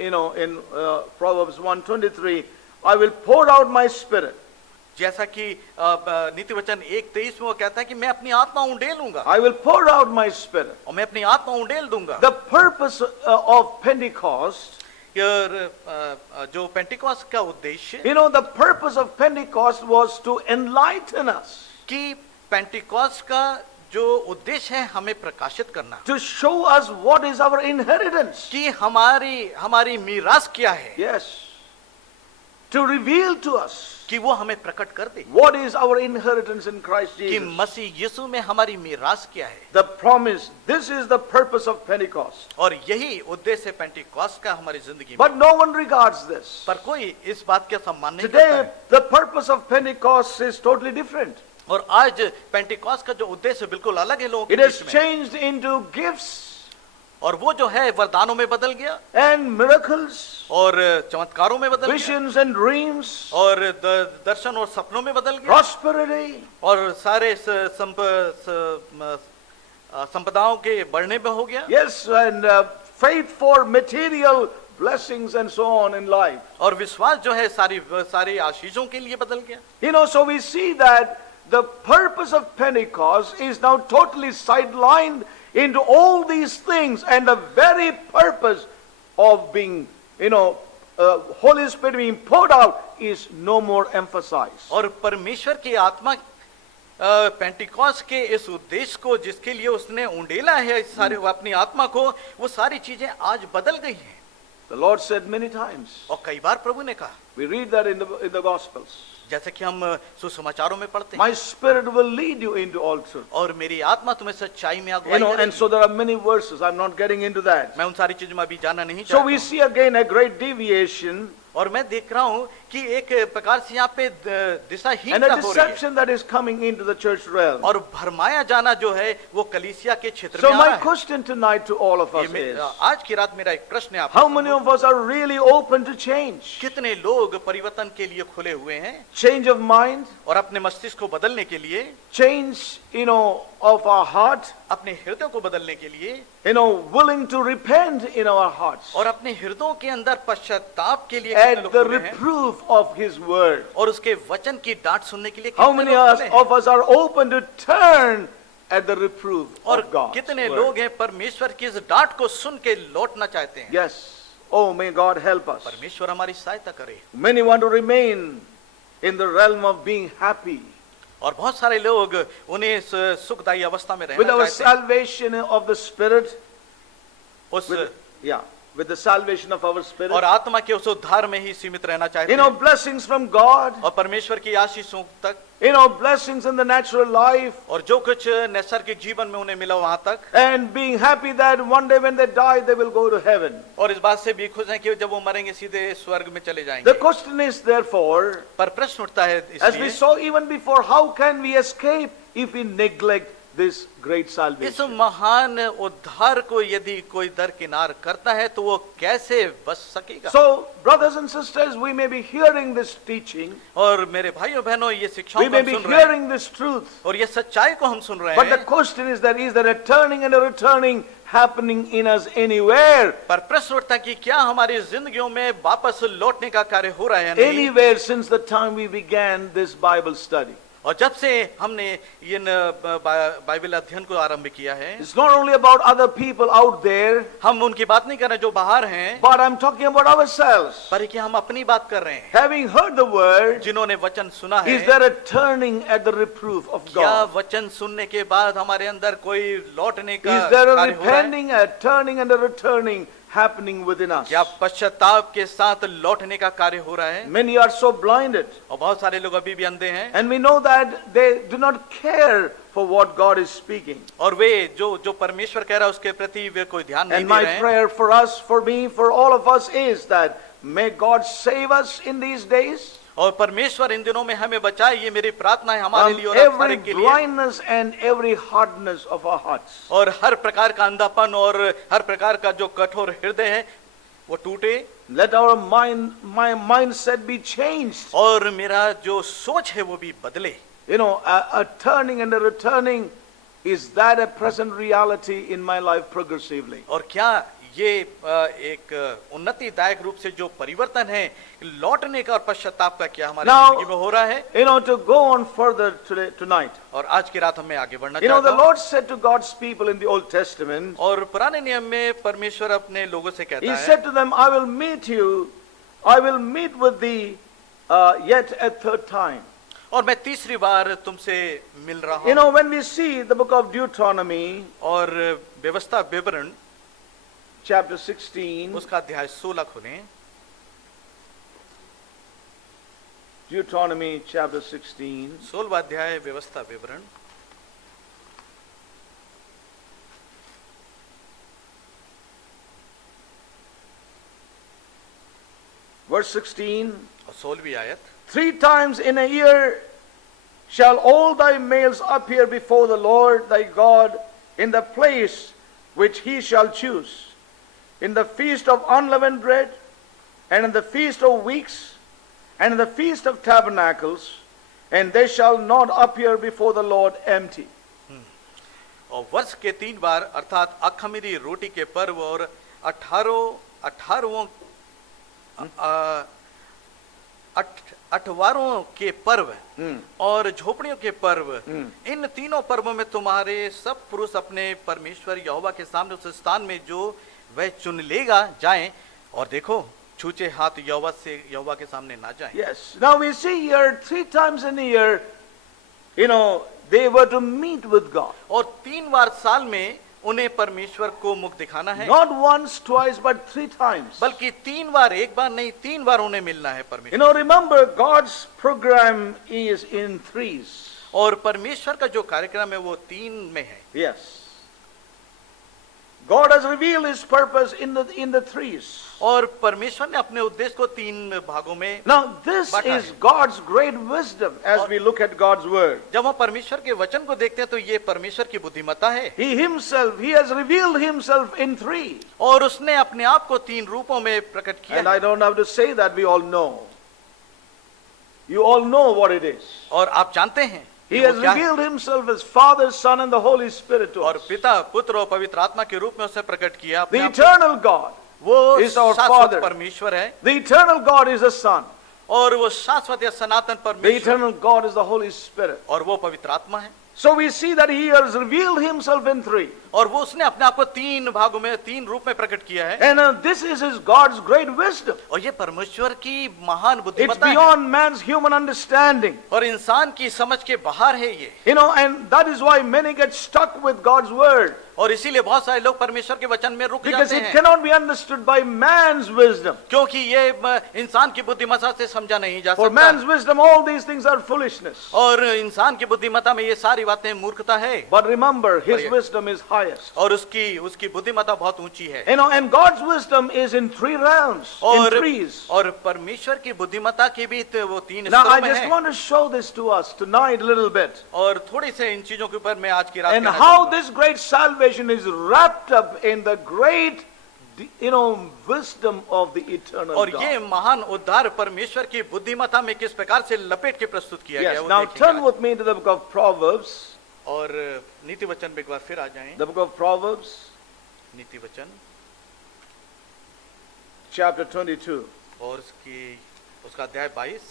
you know, in Proverbs 1:23, I will pour out my spirit. जैसा कि नीति वचन 1:23 में वो कहता है कि मैं अपनी आत्मा उंडेलूंगा I will pour out my spirit. और मैं अपनी आत्मा उंडेल दूंगा। The purpose of Pentecost जो पेंटिकॉस्ट का उद्देश्य You know, the purpose of Pentecost was to enlighten us, कि पेंटिकॉस्ट का जो उद्देश्य है हमें प्रकाशित करना, to show us what is our inheritance. कि हमारी मीरास क्या है, Yes. To reveal to us कि वो हमें प्रकट कर दे what is our inheritance in Christ कि Jesus. मसीह यीशु में हमारी मीरास क्या है। The promise, this is the purpose of Pentecost. और यही उद्देश्य है पेंटिकॉस्ट का हमारी जिंदगी में। But no one regards this. पर कोई इस बात का सम्मान नहीं करता Today, है। the purpose of Pentecost is totally different. और आज पेंटिकॉस्ट का जो उद्देश्य बिल्कुल अलग है लोगों के It has बीच में, changed into gifts और वो जो है वरदानों में बदल गया and miracles, और चमत्कारों में बदल गया visions and dreams, और दर्शन और सपनों में बदल गया prosperity, और सारे संपदाओं के बढ़ने में हो गया। yes, and faith for material blessings and so on in life. और विश्वास जो है सारी आशीषों के लिए बदल गया। You know, so we see that the purpose of Pentecost is now totally sidelined into all these things, and the very purpose of being, Holy Spirit being poured out is no more emphasized. और परमेश्वर की आत्मा Pentecost के इस उद्देश्य को जिसके लिए उसने उंडेला है इस सारे अपनी आत्मा को, वो सारी चीजें आज बदल गई हैं। The Lord said many times. और कई बार प्रभु ने कहा, We read that in the Gospels. जैसे कि हम सुसमाचारों में पढ़ते हैं, My Spirit will lead you into all truth. और मेरी आत्मा तुम्हें सच्चाई में अगुवाई And करेगी। so there are many verses. I'm not getting into that. मैं उन सारी चीजों में अभी जाना नहीं So we चाहता हूं। see again a great deviation और मैं देख रहा हूं कि एक प्रकार से यहाँ पे and a दिशाहीनता हो रही है deception that is coming into the church realm. और भरमाया जाना जो है वो कलीसिया के क्षेत्र So में आ my रहा है। question tonight to all of us ये is, आज की रात मेरा एक प्रश्न है how आपसे, many of us are really open to change? कितने लोग परिवर्तन के लिए खुले हुए हैं Change of mind, और अपने मस्तिष्क को बदलने के लिए, change, of our heart, अपने हृदय को बदलने के लिए, willing to repent in our hearts और अपने हृदयों के अंदर पश्चाताप के लिए कितने at लोग the खुले हैं reproof of His word. और उसके वचन की डांट सुनने के लिए How कितने many लोग खुले हैं? of us are open to turn at the reproof और of God? कितने लोग हैं परमेश्वर की इस डांट को सुन के लौटना चाहते हैं? Yes. Oh, may God help us. परमेश्वर हमारी सहायता करे। Many want to remain in the realm of being happy और बहुत सारे लोग उन्हें इस सुखदायी अवस्था में with रहना our चाहते हैं, salvation of the Spirit, उस with the salvation of our spirit. और आत्मा के उस उद्धार में ही सीमित रहना चाहते हैं Blessings from God, और परमेश्वर की आशीषों तक, blessings in the natural life, और जो कुछ नैसर्गिक जीवन में उन्हें मिला वहां तक, and being happy that one day when they die, they will go to heaven. और इस बात से भी खुश हैं कि जब वो मरेंगे सीधे स्वर्ग में चले The जाएंगे। question is therefore, पर प्रश्न उठता है as we इसलिए, saw even before, how can we escape if we neglect this great इस salvation? महान उद्धार को यदि कोई दरकिनार करता है तो वो कैसे बच सकेगा? So, brothers and sisters, we may be hearing this teaching, और मेरे भाइयों बहनों, ये शिक्षाओं we को may हम be सुन रहे हैं hearing this truth, और ये सच्चाई को हम सुन रहे but the हैं, question is there a turning and a returning happening in us anywhere? पर प्रश्न उठता है कि क्या हमारी जिंदगियों में वापस लौटने का कार्य हो रहा है या नहीं? Anywhere since the time we began this Bible study. और जब से हमने ये बाइबल अध्ययन को आरंभ किया है, It's not only about other people out there, हम उनकी बात नहीं कर रहे जो बाहर हैं, but I'm talking about ourselves. पर कि हम अपनी बात कर रहे हैं। Having heard the word, जिन्होंने वचन सुना है, is there a turning at the reproof of क्या God? वचन सुनने के बाद हमारे अंदर कोई लौटने का Is there a कार्य हो रहा है? repenting, a turning and a returning happening within us? क्या पश्चाताप के साथ लौटने का कार्य हो रहा है? Many are so blinded, और बहुत सारे लोग अभी भी अंधे हैं, and we know that they do not care for what God is speaking. और वे जो परमेश्वर कह रहा है उसके प्रति वे कोई ध्यान नहीं And दे my रहे हैं। prayer for us, for me, for all of us is that may God save us in these days और परमेश्वर इन दिनों में हमें बचाए, ये मेरी प्रार्थना है हमारे from लिए और आप every सारे के लिए। blindness and every hardness of our hearts. और हर प्रकार का अंधापन और हर प्रकार का जो कठोर हृदय है वो टूटे, Let our my mindset be changed. और मेरा जो सोच है वो भी बदले। A turning and a returning, is that a present reality in my life progressively? और क्या ये एक उन्नतिदायक रूप से जो परिवर्तन है लौटने का और पश्चाताप का क्या हमारी Now, जिंदगी में हो रहा है। To go on further tonight. और आज की रात हमें आगे बढ़ना The चाहता हूं। Lord said to God's people in the Old Testament, और पुराने नियम में परमेश्वर अपने लोगों से He कहता है, said to them, I will meet with thee yet a third time. और मैं तीसरी बार तुमसे मिल रहा हूं। When we see the book of Deuteronomy, और व्यवस्था विवरण chapter 16, उसका अध्याय 16 खोलें। Deuteronomy chapter 16, 16वां अध्याय व्यवस्था विवरण। verse 16, और 16वीं आयत। 3 times in a year shall all thy males appear before the Lord thy God in the place which he shall choose, in the feast of unleavened bread, and in the feast of weeks, and in the feast of tabernacles, and they shall not appear before the Lord empty. और वर्ष के 3 बार अर्थात अखमीरी रोटी के पर्व और 18वारों के पर्व और झोपड़ियों के पर्व, इन तीनों पर्वों में तुम्हारे सब पुरुष अपने परमेश्वर यहोवा के सामने उस स्थान में जो वह चुन लेगा जाएं, और देखो छूचे हाथ यहोवा के सामने ना जाएं। Yes. Now we see here 3 times in a year, they were to meet with God. और 3 बार साल में उन्हें परमेश्वर को मुख दिखाना है। Not once, twice, but 3 times. बल्कि 3 बार, एक बार नहीं 3 बार उन्हें मिलना है परमेश्वर। Remember, God's program is in threes. और परमेश्वर का जो कार्यक्रम है वो 3 में है। Yes. God has revealed His purpose in the threes. और परमेश्वर ने अपने उद्देश्य को 3 भागों में Now this बांटा is है। God's great wisdom as we look at God's word. जब हम परमेश्वर के वचन को देखते हैं तो ये परमेश्वर की बुद्धिमत्ता है। He has revealed Himself in 3. और उसने अपने आप को 3 रूपों में प्रकट किया And है। I don't have to say that, we all know. You all know what it is. और आप जानते हैं He कि वो has क्या है। revealed Himself as Father, Son, and the Holy Spirit to और us. पिता, पुत्र और पवित्र आत्मा के रूप में उसने प्रकट किया अपने The आप को। eternal God, वो is our शाश्वत Father. परमेश्वर है the eternal God is the Son. और वो शाश्वत या सनातन The परमेश्वर eternal God is the Holy Spirit. और वो पवित्र आत्मा है। So we see that He has revealed Himself in 3. और वो उसने अपने आप को 3 भागों में 3 रूप में प्रकट किया है। And this is God's great wisdom. और ये परमेश्वर की महान It's बुद्धिमत्ता है beyond man's human understanding. और इंसान की समझ के बाहर है ये। And that is why many get stuck with God's word. और इसीलिए बहुत सारे लोग परमेश्वर के वचन में रुक Because जाते it हैं, cannot be understood by man's wisdom. क्योंकि ये इंसान की बुद्धिमत्ता से समझा नहीं जा For सकता। man's wisdom, all these things are foolishness. और इंसान की बुद्धिमत्ता में ये सारी बातें मूर्खता है। But remember, His But- wisdom is highest. और उसकी बुद्धिमत्ता बहुत ऊंची है। And God's wisdom is in 3 realms, in और threes. और परमेश्वर की बुद्धिमत्ता की भी वो 3 Now, I स्तरों में just है। want to show this to us tonight a little bit. और थोड़ी से इन चीजों के ऊपर मैं आज की रात And कहना how चाहूंगा। this great salvation is wrapped up in the great, wisdom of the eternal और ये God. महान उद्धार परमेश्वर की बुद्धिमत्ता में किस प्रकार से लपेट के प्रस्तुत किया गया Yes, वो now देखेंगे turn आज। with me to the book of Proverbs. और नीति वचन में एक बार फिर आ जाएं। The book of Proverbs, नीति वचन chapter 22. और उसका अध्याय 22।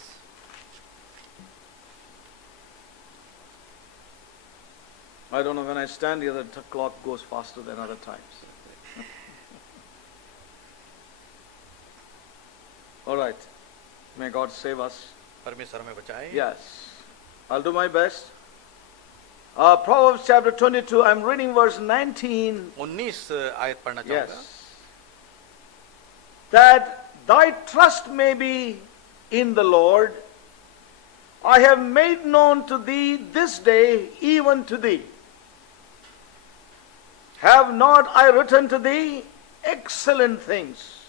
I don't know, when I stand here, the clock goes faster than other times. All right. May God save us. परमेश्वर में बचाए। Yes. I'll do my best. Proverbs chapter 22, I'm reading verse 19. 19 आयत पढ़ना चाहूंगा। Yes. That thy trust may be in the Lord, I have made known to thee this day, even to thee. Have not I written to thee excellent things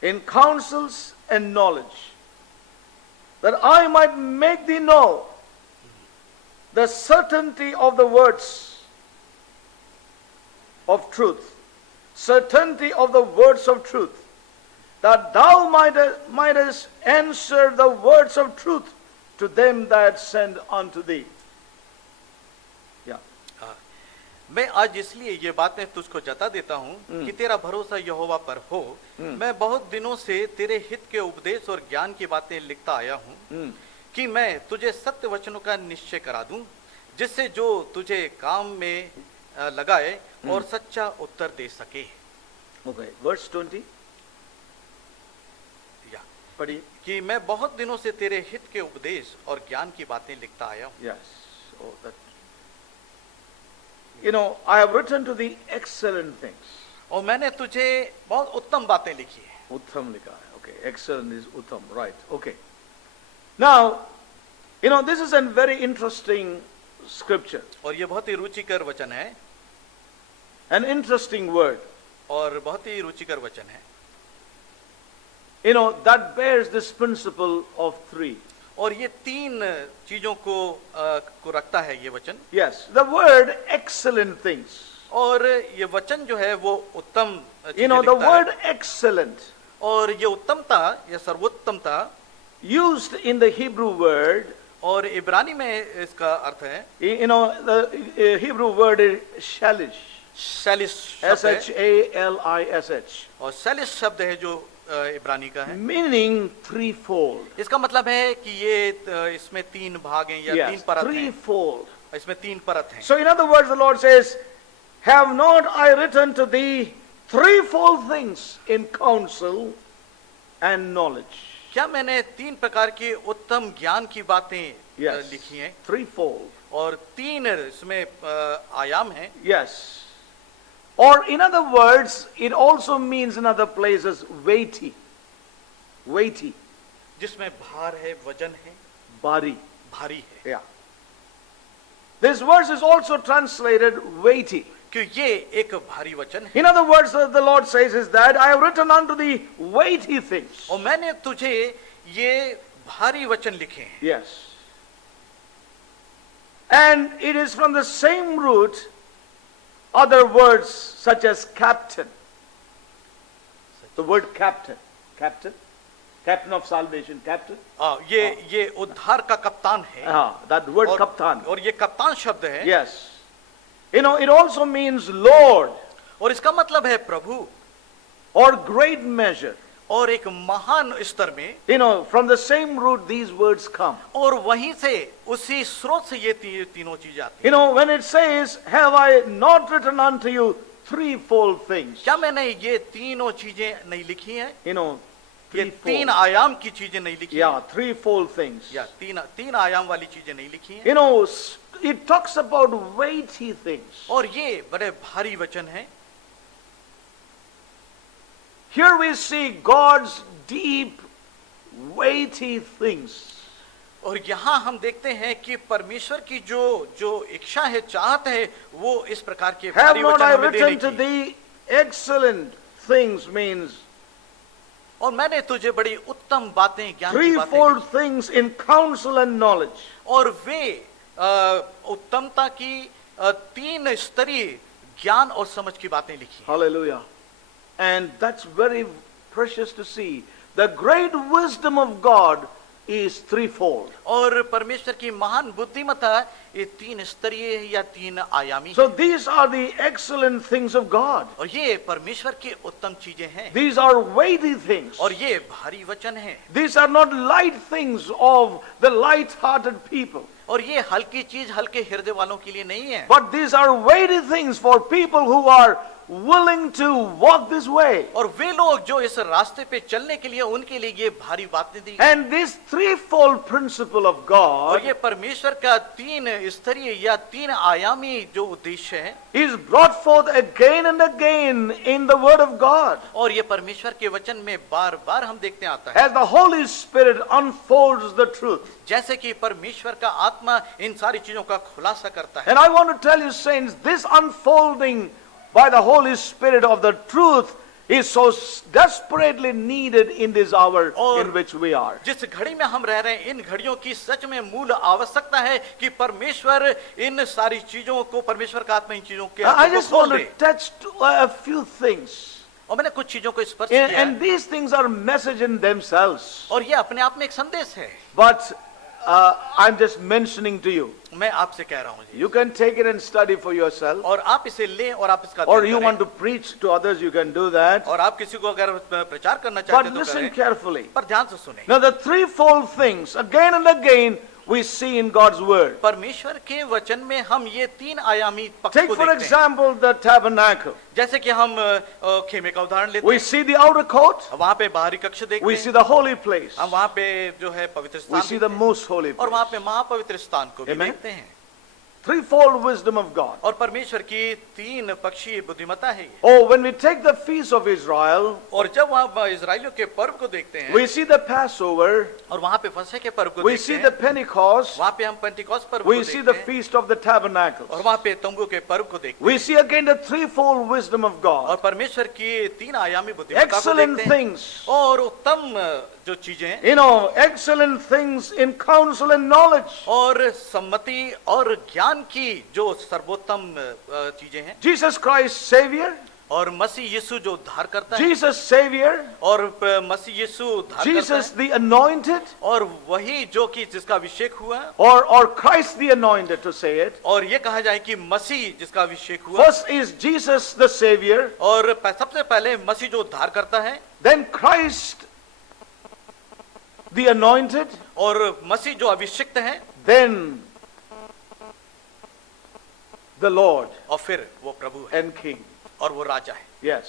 in counsels and knowledge, that I might make thee know the certainty of the words of truth, certainty of the words of truth, that thou mightest answer the words of truth to them that send unto thee. Yeah. मैं आज इसलिए ये बातें तुझको जता देता हूँ कि तेरा भरोसा यहोवा पर हो। मैं बहुत दिनों से तेरे हित के उपदेश और ज्ञान की बातें लिखता आया हूँ कि मैं तुझे सत्य वचनों का निश्चय करा दूं, जिससे जो तुझे काम में लगाए और सच्चा उत्तर दे सके। Okay, verse 20. या पढ़िए. कि मैं बहुत दिनों से तेरे हित के उपदेश और ज्ञान की बातें लिखता आया हूँ। Yes. Oh, that. You know, I have written to thee excellent things. और मैंने तुझे बहुत उत्तम बातें लिखी है। Uttam likha hai. Okay, excellent is uttam, right? Okay. Now, you know, this is a very interesting scripture, और ये बहुत ही रुचिकर वचन है, an interesting word. और बहुत ही रुचिकर वचन है। You know, that bears this principle of three. और ये तीन चीजों को रखता है ये वचन। Yes, the word excellent things. और ये वचन जो है वो उत्तम You know, चीजें the लिखता है। word excellent, और ये उत्तमता या सर्वोत्तमता used in the Hebrew word, और इब्रानी में इसका अर्थ है, you know, the Hebrew word is shalish. Shailesh शब्द है। S-H-A-L-I-S-H. और शैलिश शब्द है जो इब्रानी का है। Meaning threefold. इसका मतलब है कि ये इसमें तीन भाग हैं या तीन Yes, परत हैं। threefold. इसमें तीन परत हैं। So in other words, the Lord says, have not I written to thee threefold things in counsel and knowledge? क्या मैंने तीन प्रकार की उत्तम ज्ञान की बातें Yes, लिखी हैं? threefold. और तीन इसमें आयाम हैं। Yes. Or in other words, it also means in other places weighty. Weighty. जिसमें भार है, वजन है, Bari. भारी है। Yeah. This verse is also translated weighty. कि ये एक भारी वचन है। In other words, the Lord says is that I have written unto thee weighty things. और मैंने तुझे ये भारी वचन लिखे हैं। Yes. And it is from the same root, other words such as captain. The word captain. Captain. Captain of salvation. Captain. ये उद्धार का कप्तान है। That word और, captain. और ये कप्तान शब्द है। Yes. You know, it also means Lord और इसका मतलब है प्रभु or great measure. और एक महान स्तर में। You know, from the same root these words come. और वहीं से उसी स्रोत से ये तीनों चीजें आती हैं। You know, when it says, have I not written unto you threefold things? क्या मैंने ये तीनों चीजें नहीं लिखी हैं? You know, ये तीन threefold. आयाम की चीजें नहीं लिखी Yeah, हैं? threefold things. या तीन आयाम वाली चीजें नहीं लिखी हैं? You know, it talks about weighty things. और ये बड़े भारी वचन हैं। Here we see God's deep, weighty things. और यहाँ हम देखते हैं कि परमेश्वर की जो इच्छा है, चाहत है, वो इस प्रकार के Have भारी not वचन I हमें देने written to की। thee excellent things means और मैंने तुझे बड़ी उत्तम बातें, ज्ञान की बातें threefold things in counsel and knowledge. और वे उत्तमता की तीन स्तरीय ज्ञान और समझ की बातें लिखी हैं। Hallelujah. And that's very precious to see. The great wisdom of God is threefold. और परमेश्वर की महान बुद्धिमत्ता ये तीन स्तरीय या तीन आयामी So है। these are the excellent things of God. और ये परमेश्वर की उत्तम चीजें हैं। These are weighty things. और ये भारी वचन है। These are not light things of the light-hearted people. और ये हल्की चीज हल्के हृदय वालों के लिए नहीं है। But these are weighty things for people who are willing to walk this way. और वे लोग जो इस रास्ते पे चलने के लिए, उनके लिए ये भारी बातें दी। And this threefold principle of और God ये परमेश्वर का तीन स्तरीय या तीन आयामी जो उद्देश्य है, is brought forth again and again in the Word of God. और ये परमेश्वर के वचन में बार बार हम देखते आता है। As the Holy Spirit unfolds the truth. जैसे कि परमेश्वर का आत्मा इन सारी चीजों का खुलासा करता है। And I want to tell you, saints, this unfolding by the Holy Spirit of the truth is so desperately needed in this hour in which we are. जिस घड़ी में हम रह रहे हैं, इन घड़ियों की सच में मूल आवश्यकता है कि परमेश्वर इन सारी चीजों को, परमेश्वर का आत्मा इन चीजों के I को just खोल want to they. touch a few things. और मैंने कुछ चीजों को स्पर्श किया And these things are message in themselves. और ये अपने आप में एक संदेश है। But I'm just mentioning to you. मैं आपसे कह रहा हूँ जी। You can take it and study for yourself. और आप इसे लें और आप इसका Or अध्ययन you करें। want to preach to others, you can do that. और आप किसी को अगर प्रचार करना चाहते But हैं तो listen करें, carefully. पर ध्यान से सुने। Now the threefold things, again and again, we see in God's word. परमेश्वर के वचन में हम ये तीन आयामी पक्ष Take को for देखते हैं। example the tabernacle. जैसे कि हम खेमे का उदाहरण लेते We हैं, see the outer court, वहाँ पे बाहरी कक्ष देखते we हैं, see the holy place, हम वहाँ पे जो है पवित्र we स्थान see देखते the हैं, most holy और वहाँ place. पे महापवित्र स्थान को भी Amen. देखते हैं। Threefold wisdom of God. और परमेश्वर की तीन पक्षीय बुद्धिमत्ता है ये। Oh, when we take the feast of Israel, और जब वहाँ इजराइलियों के पर्व को देखते हैं, we see the Passover, और वहाँ पे फसह के पर्व को we देखते see हैं, the Pentecost, वहाँ पे हम पेंटिकॉस्ट पर्व को we see the देखते हैं, feast of the tabernacles. और वहाँ पे तंबू के पर्व को देखते We see again the threefold wisdom of हैं, God. और परमेश्वर की तीन आयामी बुद्धिमत्ता को Excellent देखते हैं, things, और उत्तम जो चीजें हैं, you know, excellent things in counsel and knowledge. और सम्मति और ज्ञान की जो सर्वोत्तम चीजें हैं, Jesus Christ Savior, और मसीह यीशु जो उद्धार करता है, Jesus Savior, और मसीह यीशु उद्धार करता Jesus है, the anointed, और वही जो कि जिसका अभिषेक हुआ, or Christ the anointed to say it. और ये कहा जाए कि मसीह जिसका अभिषेक हुआ, First is Jesus the Savior, और सबसे पहले मसीह जो उद्धार करता है, then Christ the anointed, और मसीह जो अभिषिक्त है, then the Lord और फिर वो प्रभु है and King. और वो राजा है। Yes.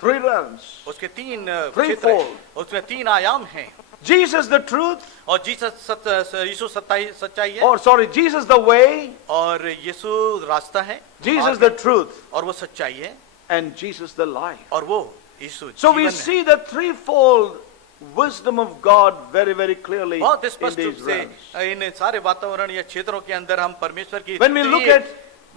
Three realms. उसके तीन Threefold. क्षेत्र हैं, उसमें तीन आयाम हैं, Jesus the truth, और यीशु सच्चाई है, or sorry, Jesus the way, और यीशु रास्ता है, Jesus मार्ग the है, truth, और वो सच्चाई है, and Jesus the life. और वो यीशु So we जीवन है। see the threefold wisdom of God very, very clearly बहुत in स्पष्ट रूप these से realms. इन सारे वातावरण या क्षेत्रों के अंदर हम परमेश्वर की When we look तीन, at-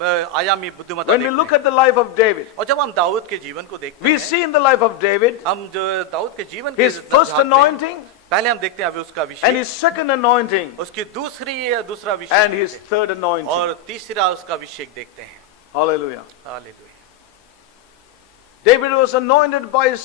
आयामी बुद्धिमत्ता When we देखते look हैं। at the life of David, और जब हम दाऊद के जीवन को देखते we हैं, see in the life of David हम जो दाऊद के जीवन के his अंदर first झांकते हैं, anointing पहले हम देखते हैं अभी उसका and Abhishek, his second anointing उसकी दूसरा and अभिषेक his देखते third हैं, anointing. और तीसरा उसका अभिषेक देखते हैं। Hallelujah. Hallelujah. David was anointed by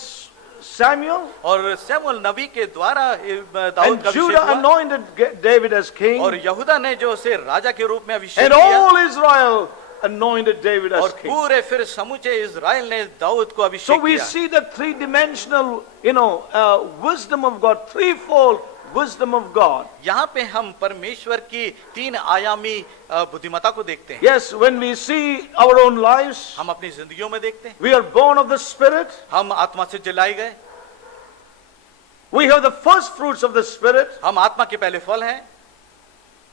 Samuel, और सैमुअल नबी के द्वारा दाऊद and का अभिषेक Judah हुआ, anointed David as king, और यहूदा ने जो उसे राजा के रूप में अभिषेक and किया, all Israel anointed David और as king. पूरे फिर समूचे इजराइल ने दाऊद को So अभिषेक we किया। see the three-dimensional, wisdom of God, threefold wisdom of God. यहाँ पे हम परमेश्वर की तीन आयामी बुद्धिमत्ता को देखते हैं। Yes, when we see our own lives, हम अपनी जिंदगियों में देखते हैं, we are born of the Spirit. हम आत्मा से जलाए गए, We have the first fruits of the Spirit, हम आत्मा के पहले फल हैं,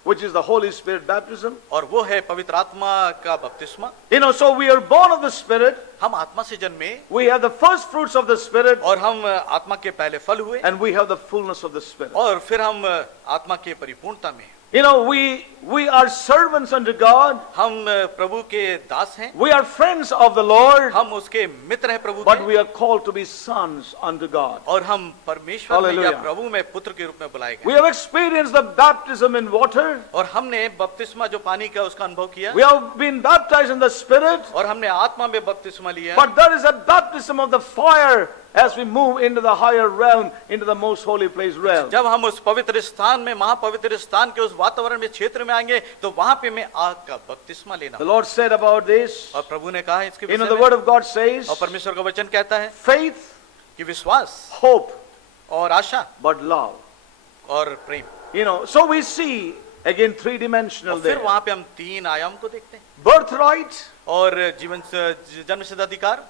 which is the Holy Spirit baptism. और वो है पवित्र आत्मा का बपतिस्मा। So we are born of the Spirit. हम आत्मा से जन्मे, We have the first fruits of the Spirit, और हम आत्मा के पहले फल हुए, and we have the fullness of the Spirit. और फिर हम आत्मा के परिपूर्णता में। We are servants unto God. हम प्रभु के दास हैं, We are friends of the Lord, हम उसके मित्र हैं प्रभु but के, we are called to be sons unto God. और हम परमेश्वर में या Hallelujah. प्रभु में पुत्र के रूप में बुलाए We गए, have experienced the baptism in water. और हमने बपतिस्मा जो पानी का उसका अनुभव किया, We have been baptized in the Spirit, और हमने आत्मा में बपतिस्मा लिया, but there is a baptism of the fire as we move into the higher realm, into the most holy place realm. जब हम उस पवित्र स्थान में, महापवित्र स्थान के उस वातावरण में, क्षेत्र में आएंगे, तो वहां पे मैं आग का बपतिस्मा लेना। The Lord said about this, और प्रभु ने कहा इसके विषय the में, word of God says, और परमेश्वर का वचन कहता है faith, कि विश्वास hope, और आशा but love. और प्रेम। So we see again three-dimensional और फिर there. वहां पे हम तीन आयाम को देखते हैं, Birthright, और जन्मसिद्ध अधिकार,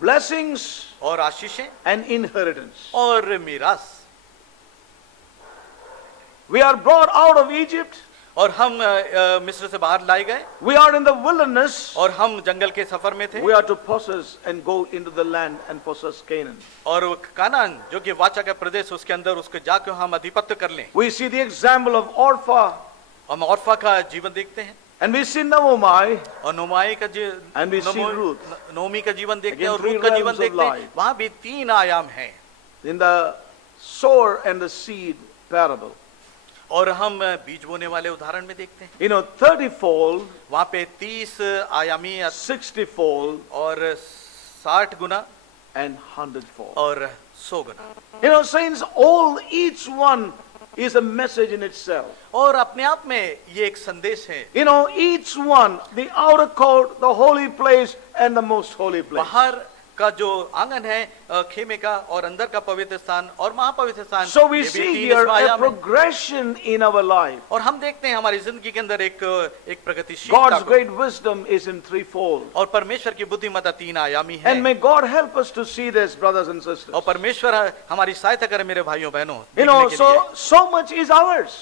blessings, और आशीषें, and inheritance. और मीरास। We are brought out of Egypt. और हम मिस्र से बाहर लाए गए, We are in the wilderness. और हम जंगल के सफर में थे, We are to possess and go into the land and possess Canaan. और वो कानान जो कि वाचा का प्रदेश, उसके अंदर उसके जाकर हम अधिपत्य कर लें। We see the example of Orpah, हम ऑर्फा का जीवन देखते हैं, and we see Naomi, और नोमाई का And we see Ruth. Nomi का जीवन देखते Again, हैं, और three रूथ का जीवन realms of देखते हैं। life. वहां भी तीन आयाम हैं, in the sower and the seed parable. और हम बीज बोने वाले उदाहरण में देखते हैं। 30-fold, वहां पे 30 आयामी 60-fold, और 60 गुना and 100-fold. और 100 गुना। Saints, each one is a message in itself. और अपने आप में ये एक संदेश है। You know, each one, the outer court, the holy place, and the most holy place. बाहर का जो आंगन है खेमे का, और अंदर का पवित्र स्थान और महापवित्र स्थान, So we ये भी see तीन here इसमें a आयाम है। progression in our life. और हम देखते हैं हमारी जिंदगी के अंदर एक प्रगतिशीलता God's को। great wisdom is in threefold. और परमेश्वर की बुद्धिमत्ता तीन आयामी है। And may God help us to see this, brothers and sisters. और परमेश्वर हमारी सहायता करे मेरे भाइयों बहनों, You देखने know, के लिए। so much is ours.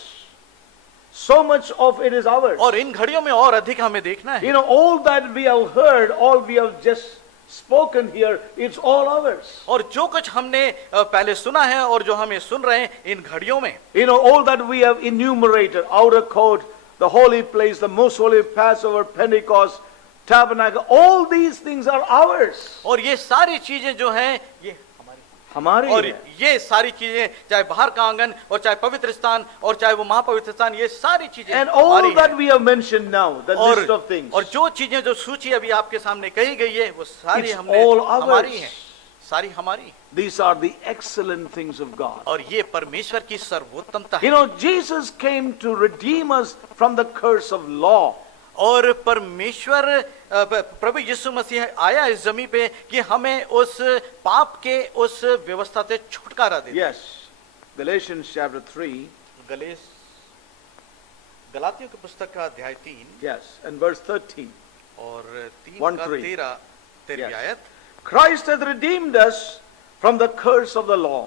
So much of it is ours. और इन घड़ियों में और अधिक हमें देखना है। You know, all that we have heard, all we have just spoken here, it's all ours. और जो कुछ हमने पहले सुना है और जो हमें सुन रहे हैं इन घड़ियों में, You know, all that we have enumerated, outer court, the holy place, the most holy Passover, Pentecost, tabernacle, all these things are ours. और ये सारी चीजें जो हैं ये हमारी और है. ये सारी चीजें, चाहे बाहर का आंगन और चाहे पवित्र स्थान और चाहे वो महापवित्र स्थान, ये सारी चीजें And हमारी all that हैं। we have mentioned now, the list of things, और जो चीजें जो सूची अभी आपके सामने कही गई है वो सारी It's हमने all ours. हमारी हैं, सारी हमारी। these are the excellent things of God. और ये परमेश्वर की सर्वोत्तमता है। You know, Jesus came to redeem us from the curse of law. और परमेश्वर प्रभु यीशु मसीह आया इस जमीन पे कि हमें उस पाप के उस व्यवस्था से छुटकारा दे। Yes, Galatians chapter 3, गलातियों की पुस्तक का अध्याय 3 yes, and verse 13. और 3 1, का 3. 13 Yes. आयत। Christ hath redeemed us from the curse of the law.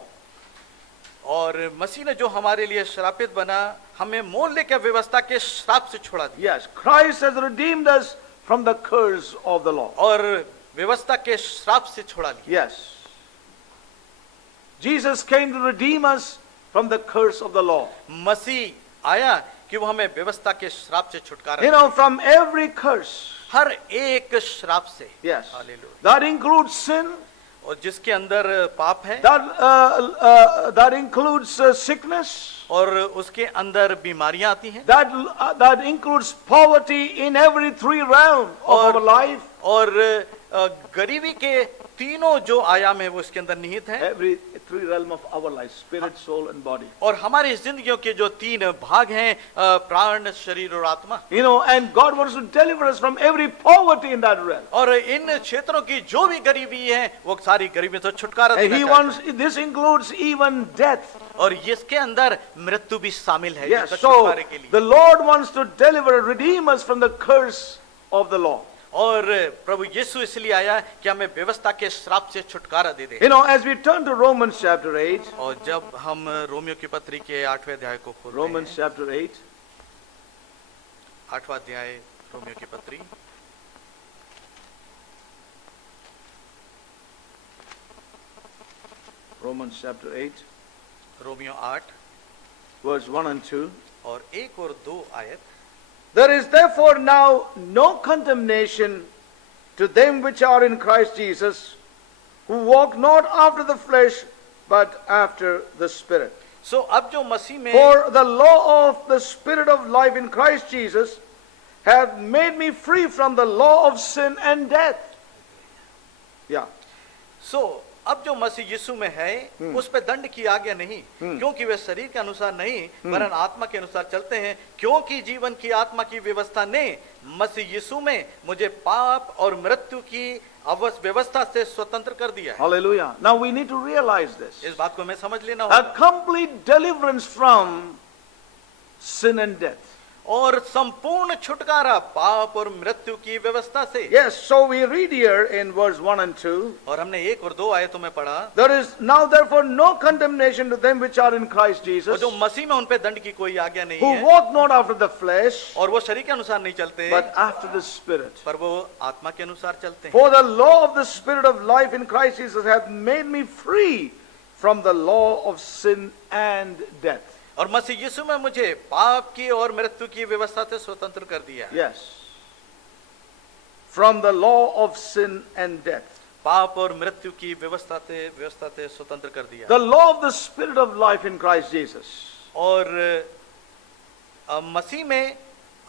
और मसीह ने जो हमारे लिए श्रापित बना, हमें मूल्य के व्यवस्था के श्राप से छुड़ा दिया। Yes, Christ has redeemed us from the curse of the law. और व्यवस्था के श्राप से छुड़ा लिया। Yes. Jesus came to redeem us from the curse of the law. मसीह आया कि वो हमें व्यवस्था के श्राप से छुटकारा You they. know, from every curse. हर एक श्राप से। Yes. Hallelujah. That includes sin. और जिसके अंदर पाप है, That includes sickness. और उसके अंदर बीमारियां आती हैं, That includes poverty in every three realms of और- our life. और गरीबी के तीनों जो आयाम है वो इसके अंदर निहित है। Every three realm of our life, spirit, soul, and body. और हमारी जिंदगियों के जो तीन भाग हैं, प्राण, शरीर और आत्मा, You know, and God wants to deliver us from every poverty in that realm. और इन क्षेत्रों की जो भी गरीबी है वो सारी गरीबी से छुटकारा And देना He चाहता wants, this includes even death. है। और इसके अंदर मृत्यु भी शामिल है। Yes, जिसका so छुटकारे के लिए। the Lord wants to deliver, redeem us from the curse of the law. और प्रभु यीशु इसलिए आया कि हमें व्यवस्था के श्राप से छुटकारा दे दे। You know, as we turn to Romans chapter 8, और जब हम रोमियो की पत्री के 8वें अध्याय को खोलते Romans हैं, chapter 8, 8वां अध्याय रोमियो की पत्री, Romans chapter 8, Romeo 8 verse 1 and 2. और 1 और 2 आयत। There is therefore now no condemnation to them which are in Christ Jesus, who walk not after the flesh, but after the Spirit. सो अब जो मसीह में, For the law of the Spirit of life in Christ Jesus hath made me free from the law of sin and death. Yeah. सो अब जो मसीह यीशु में है उस पे दंड की आज्ञा नहीं, क्योंकि वे शरीर के अनुसार नहीं वरन आत्मा के अनुसार चलते हैं, क्योंकि जीवन की आत्मा की व्यवस्था ने मसीह यीशु में मुझे पाप और मृत्यु की व्यवस्था से स्वतंत्र कर दिया है। Hallelujah. Now we need to realize this. इस बात को हमें समझ लेना A होगा। complete deliverance from sin and death. और संपूर्ण छुटकारा पाप और मृत्यु की व्यवस्था से। Yes, so we read here in verse 1 and 2. और हमने 1 और 2 आयतों में पढ़ा, There is now therefore no condemnation to them which are in Christ और Jesus, जो मसीह में उन पे दंड की कोई आज्ञा नहीं who है, walk not after the flesh, और वो शरीर के अनुसार नहीं चलते, but after the Spirit. पर वो आत्मा के अनुसार चलते हैं। For the law of the Spirit of life in Christ Jesus hath made me free from the law of sin and death. और मसीह यीशु में मुझे पाप की और मृत्यु की व्यवस्था से स्वतंत्र कर दिया। Yes. From the law of sin and death. पाप और मृत्यु की व्यवस्था से स्वतंत्र कर दिया। The law of the Spirit of life in Christ Jesus. और मसीह में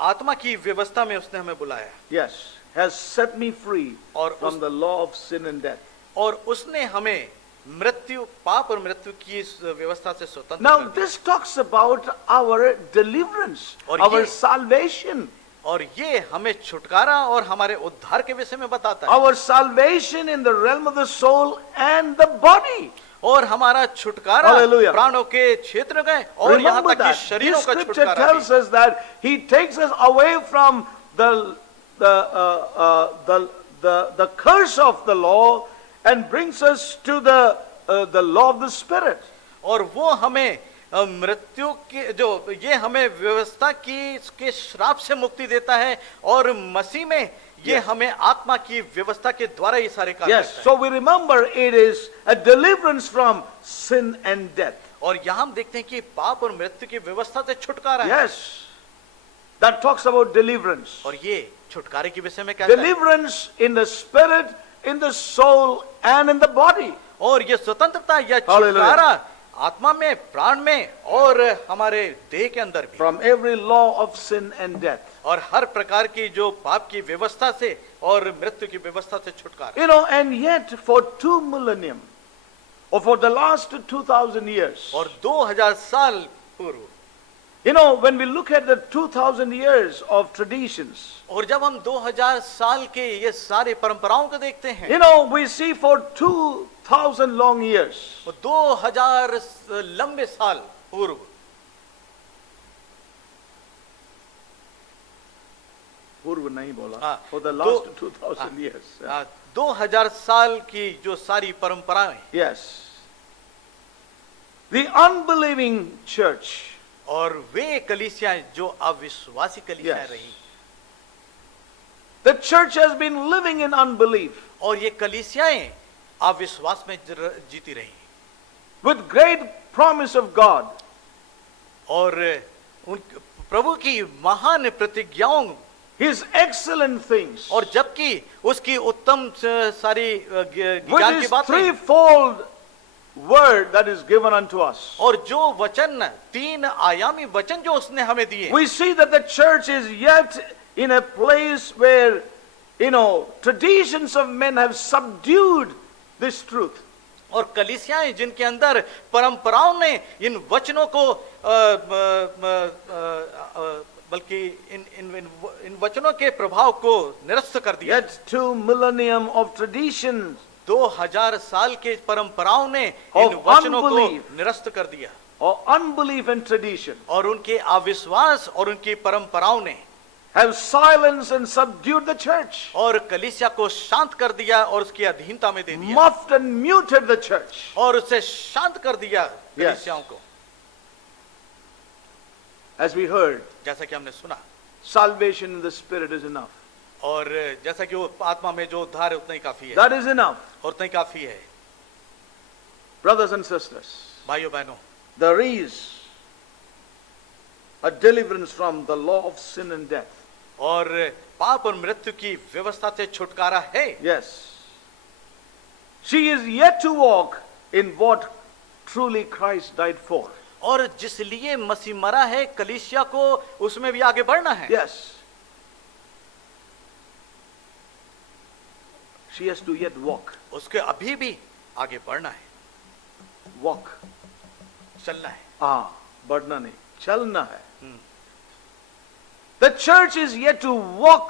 आत्मा की व्यवस्था में उसने हमें बुलाया, Yes. Has set me free और from the law of sin and death. और उसने हमें मृत्यु, पाप और मृत्यु की इस व्यवस्था से स्वतंत्र Now, कर दिया। this talks about our deliverance, और our ये- salvation. और ये हमें छुटकारा और हमारे उद्धार के विषय में बताता है। Our salvation in the realm of the soul and the body. और हमारा छुटकारा Hallelujah. प्राणों के क्षेत्र में और यहाँ Remember तक कि that. शरीरों This का scripture छुटकारा tells भी। us that He takes us away from the curse of the law and brings us to the law of the Spirit. और वो हमें मृत्यु की जो ये हमें व्यवस्था की के श्राप से मुक्ति देता है और मसीह में ये Yes. हमें आत्मा की व्यवस्था के द्वारा ये सारे कार्य Yes, करता है। so we remember it is a deliverance from sin and death. और यहाँ हम देखते हैं कि पाप और मृत्यु की व्यवस्था से छुटकारा है। Yes, that talks about deliverance. और ये छुटकारे के विषय में कहता है। Deliverance in the spirit, in the soul, and in the body. और ये स्वतंत्रता या Hallelujah. छुटकारा आत्मा में, प्राण में और हमारे देह के अंदर भी। From every law of sin and death. और हर प्रकार की जो पाप की व्यवस्था से और मृत्यु की व्यवस्था से छुटकारा। You know, and yet for 2 millennium, or for the last 2000 years, और 2000 साल पूर्व, you know, when we look at the 2000 years of traditions, और जब हम 2000 साल के ये सारे परंपराओं को देखते हैं, you know, we see for 2000 long years, वो 2000 लंबे साल पूर्व, पूर्व नहीं बोला, हाँ, for the दो- last 2000 years. 2000 साल की जो सारी परंपराएं, Yes. The unbelieving church, और वे कलीसियाएं जो अविश्वासी कलीसियाएं Yes. रही, the church has been living in unbelief और ये कलीसियाएं अविश्वास में जीती रही, with great promise of God. और उन प्रभु की महान प्रतिज्ञाओं, His excellent things, और जबकि उसकी उत्तम सारी with ज्ञान की his बातें, threefold word that is given unto us. और जो वचन, 3 आयामी वचन जो उसने हमें दिए, We see that the church is yet in a place where, you know, traditions of men have subdued this truth. और कलीसियाएं जिनके अंदर परंपराओं ने इन वचनों को बल्कि इन वचनों के प्रभाव को निरस्त कर दिया। Yet 2 millennium of traditions 2000 साल के परंपराओं ने Of इन वचनों को unbelief. निरस्त कर दिया, or unbelief and tradition और उनके अविश्वास और उनकी परंपराओं ने have silenced and subdued the church, और कलीसिया को शांत कर दिया और उसकी अधीनता में दे दिया, muffed and muted the church. और उसे शांत कर दिया कलीसियाओं को। As we heard, जैसा कि हमने सुना, salvation in the spirit is enough. और जैसा कि वो आत्मा में जो उद्धार है उतना ही काफी है, That is enough. और उतना ही काफी है। Brothers and sisters, भाइयों बहनों, there is a deliverance from the law of sin and death. और पाप और मृत्यु की व्यवस्था से छुटकारा है। Yes. She is yet to walk in what truly Christ died for. और जिसलिए मसीह मरा है, कलीसिया को उसमें भी आगे बढ़ना है। Yes. She has to yet walk. उसके अभी भी आगे बढ़ना है, Walk. चलना है। बढ़ना नहीं, चलना है. The church is yet to walk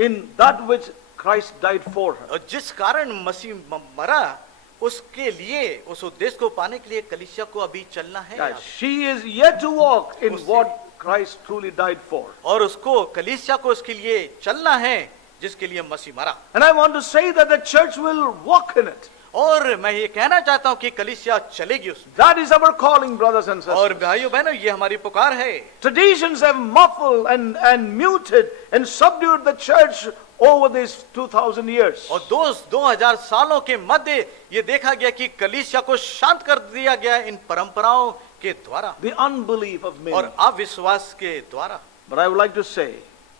in that which Christ died for her. और जिस कारण मसीह मरा, उसके लिए, उस उद्देश्य को पाने के लिए कलीसिया को अभी चलना है। Yes, she is yet to walk in what Christ truly died for. और उसको, कलीसिया को उसके लिए चलना है जिसके लिए मसीह मरा। And I want to say that the church will walk in it. और मैं ये कहना चाहता हूं कि कलीसिया चलेगी उसमें। That is our calling, brothers and और sisters. भाइयों बहनों, ये हमारी पुकार है। Traditions have muffled and muted and subdued the church over these 2000 years. और 2000 सालों के मध्य ये देखा गया कि कलीसिया को शांत कर दिया गया इन परंपराओं के द्वारा The unbelief of men. और अविश्वास के द्वारा। But I would like to say,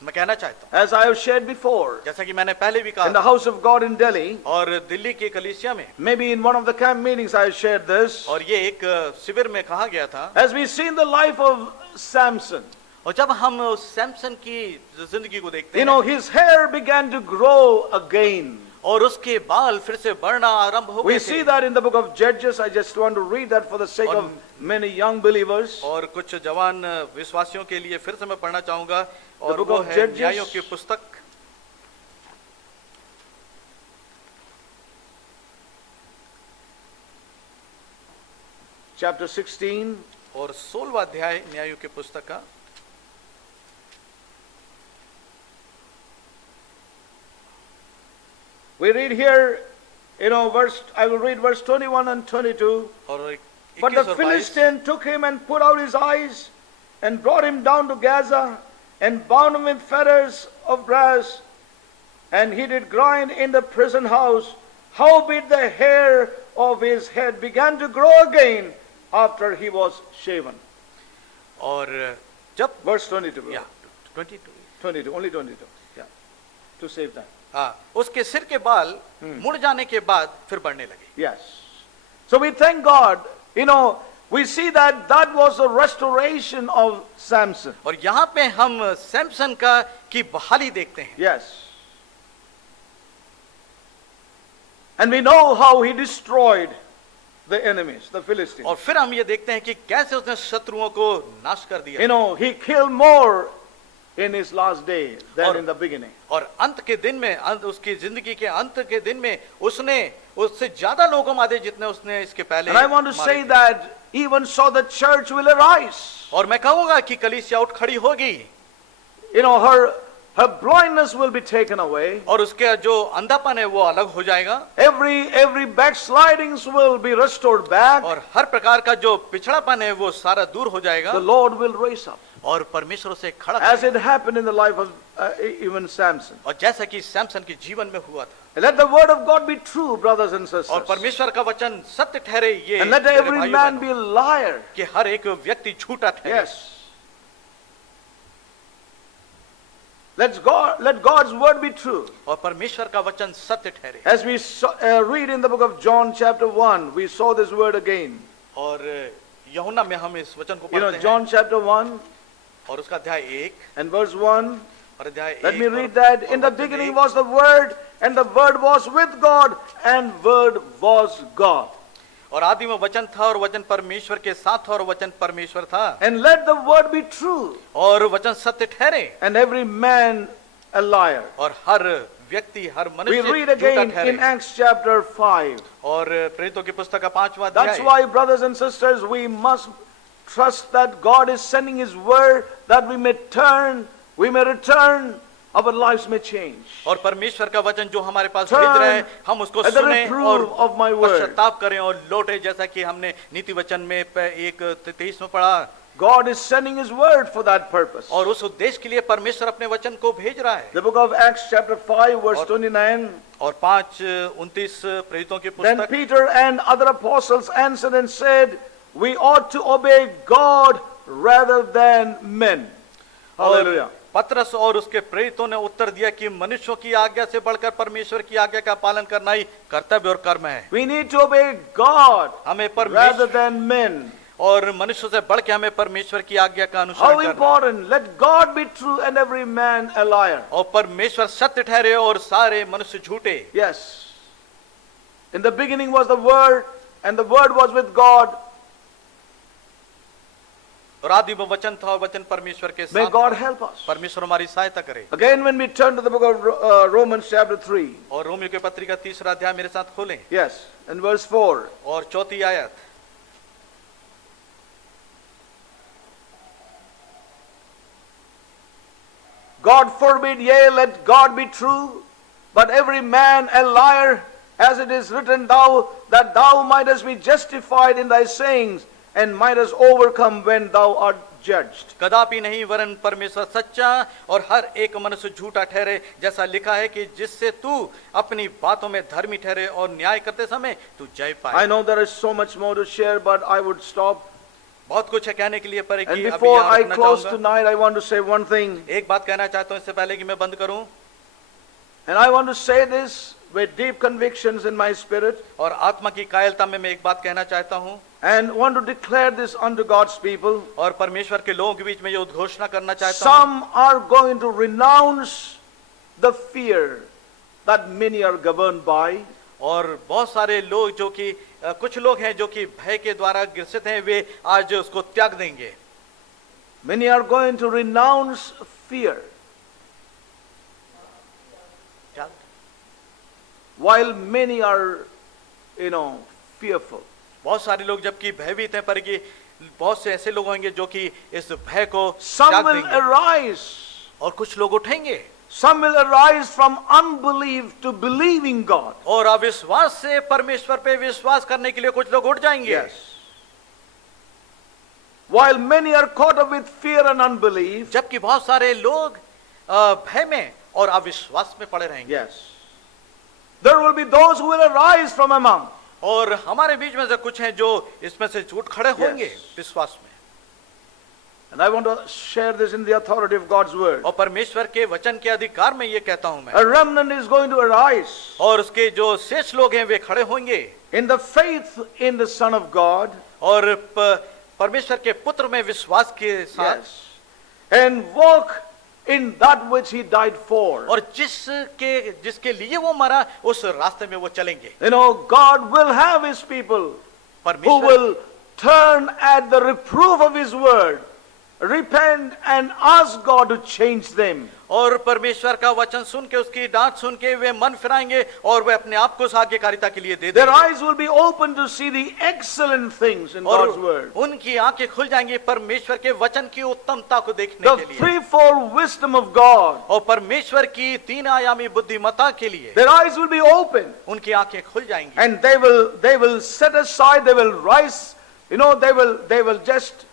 मैं कहना चाहता हूं, as I have shared before, जैसा कि मैंने पहले भी in the कहा, house of God in Delhi, और दिल्ली के कलीसिया में, maybe in one of the camp meetings I have shared this, और ये एक शिविर में कहा गया था, as we see in the life of Samson, और जब हम सैमसन की जिंदगी को देखते you हैं, know, his hair began to grow again. और उसके बाल फिर से बढ़ना आरंभ हो We गए see थे। that in the book of Judges. I just want to read that for the sake of many young believers. और कुछ जवान विश्वासियों के लिए फिर से मैं पढ़ना चाहूंगा और book वो of है Judges. न्यायों की पुस्तक Chapter 16. और 16वां अध्याय न्यायों की पुस्तक का We read here, I will read verse 21 and 22. और But 21 the और 22 Philistine took him and put out his eyes and brought him down to Gaza and bound him with fetters of brass. And he did grind in the prison house. Howbeit the hair of his head began to grow again after he was shaven. और जब Verse 22. या 22 22, only 22. Yeah. To save time. हाँ, उसके सिर के बाल मुड़ जाने के बाद फिर बढ़ने लगे। Yes. So we thank God. We see that was the restoration of Samson. और यहाँ पे हम सैमसन की बहाली देखते हैं। Yes. And we know how he destroyed the enemies, the Philistines. और फिर हम ये देखते हैं कि कैसे उसने शत्रुओं को नाश कर दिया। He killed more in his last day than in the beginning. और अंत के दिन में उसकी जिंदगी के अंत के दिन में उसने उससे ज्यादा लोगों को मारे जितने उसने इसके पहले And I want to say that even so the church will arise. और मैं कहूंगा कि कलीसिया उठ खड़ी होगी। Her blindness will be taken away. और उसके जो अंधापन है वो अलग हो जाएगा। Every backslidings will be restored back. और हर प्रकार का जो पिछड़ापन है वो सारा दूर हो जाएगा। The Lord will raise up. और परमेश्वर उसे खड़ा As करेगा। it happened in the life of even Samson. और जैसा कि सैमसन के जीवन में हुआ था। Let the word of God be true, brothers and sisters. और परमेश्वर का वचन सत्य ठहरे ये And let मेरे every भाइयों man बहनों, be a liar. कि हर एक व्यक्ति झूठा ठहरे। Yes. Let God's word be true. और परमेश्वर का वचन सत्य ठहरे। As we read in the book of John chapter 1, we saw this word again. और यूहन्ना में हम इस वचन को पढ़ते हैं। John chapter 1 और उसका अध्याय 1 and verse 1. और अध्याय 1। Let me read that. In the beginning was the word, and the word was with God, and word was God. और आदि में वचन था और वचन परमेश्वर के साथ था और वचन परमेश्वर था। And let the word be true. और वचन सत्य ठहरे। And every man a liar. और हर व्यक्ति हर We मनुष्य read झूठा again ठहरे। in Acts chapter 5. और प्रेरितों की पुस्तक का 5वां That's अध्याय। why, brothers and sisters, we must trust that God is sending His word that we may return, our lives may change. और परमेश्वर का वचन जो हमारे पास Turn भेज रहा है हम उसको at the सुने reproof और of my word. पश्चाताप करें और लौटे, जैसा कि हमने नीति वचन में 1:23 में पढ़ा। God is sending His word for that purpose. और उस उद्देश्य के लिए परमेश्वर अपने वचन को भेज रहा है। The book of Acts chapter 5 verse 29. और 5:29 प्रेरितों की Then पुस्तक। Peter and other apostles answered and said, we ought to obey God rather than men. Hallelujah. पतरस और उसके प्रेरितों ने उत्तर दिया कि मनुष्यों की आज्ञा से बढ़कर परमेश्वर की आज्ञा का पालन करना ही कर्तव्य और कर्म है। We need to obey God हमें rather परमेश्वर than men. और मनुष्य से बढ़ के हमें परमेश्वर की आज्ञा का How अनुसरण करना। important. Let God be true and every man a liar. और परमेश्वर सत्य ठहरे और सारे मनुष्य झूठे। Yes. In the beginning was the Word, and the Word was with God. और आदि में वचन था और वचन परमेश्वर के May साथ God था। help us. परमेश्वर हमारी सहायता करे। Again, when we turn to the book of Romans chapter 3. और रोमियो के पत्री का 3रा अध्याय मेरे साथ खोलें। Yes. And verse 4. और 4th आयत। God forbid, yea, let God be true, but every man a liar, as it is written, that thou mightest be justified in thy sayings, and mightest overcome when thou art judged. कदापि नहीं, वरन परमेश्वर सच्चा और हर एक मनुष्य झूठा ठहरे, जैसा लिखा है कि जिससे तू अपनी बातों में धर्मी ठहरे और न्याय करते समय तू जय पाए। I know there is so much more to share, but I would stop. बहुत कुछ है कहने के लिए, पर And अभी before यहाँ I रुकना close चाहूंगा। tonight, I want to say one thing. एक बात कहना चाहता हूँ इससे पहले कि मैं बंद करूं, And I want to say this with deep convictions in my spirit, और आत्मा की कायलता में मैं एक बात कहना चाहता हूँ, and want to declare this unto God's people. और परमेश्वर के लोगों के बीच में ये उद्घोषणा करना चाहता हूँ। Some are going to renounce the fear that many are governed by. और बहुत सारे लोग जो कि कुछ लोग हैं जो कि भय के द्वारा ग्रसित हैं, वे आज उसको त्याग देंगे। Many are going to renounce fear, त्याग। while many are, fearful. बहुत सारे लोग जबकि भयभीत हैं, पर कि बहुत से ऐसे लोग होंगे जो कि इस भय को Some त्याग will देंगे। arise. और कुछ लोग उठेंगे Some will arise from unbelief to believing God. और अविश्वास से परमेश्वर पे विश्वास करने के लिए कुछ लोग उठ जाएंगे। Yes. While many are caught up with fear and unbelief. जबकि बहुत सारे लोग भय में और अविश्वास में पड़े रहेंगे। Yes. There will be those who will arise from among. और हमारे बीच में से कुछ हैं जो इसमें से उठ खड़े होंगे विश्वास में। And I want to share this in the authority of God's word. और परमेश्वर के वचन के अधिकार में ये कहता हूं मैं। A remnant is going to arise और उसके जो शेष लोग हैं वे खड़े होंगे in the faith in the Son of God. और परमेश्वर के पुत्र में विश्वास के साथ। Yes. And walk in that which he died for. और जिसके लिए वो मरा उस रास्ते में वो चलेंगे। God will have his people who परमेश्वर will turn at the reproof of his word, repent and ask God to change them. और परमेश्वर का वचन सुन के उसकी डांट सुन के वे मन फिराएंगे और वे अपने आप को उस आज्ञाकारिता के लिए दे Their देंगे। eyes will be open to see the excellent things in और God's word. उनकी आंखें खुल जाएंगी परमेश्वर के वचन की उत्तमता को देखने The के लिए threefold wisdom of God. और परमेश्वर की तीन आयामी बुद्धिमत्ता के लिए Their eyes will be open. उनकी आंखें खुल जाएंगी And they will set aside, they will rise, they will just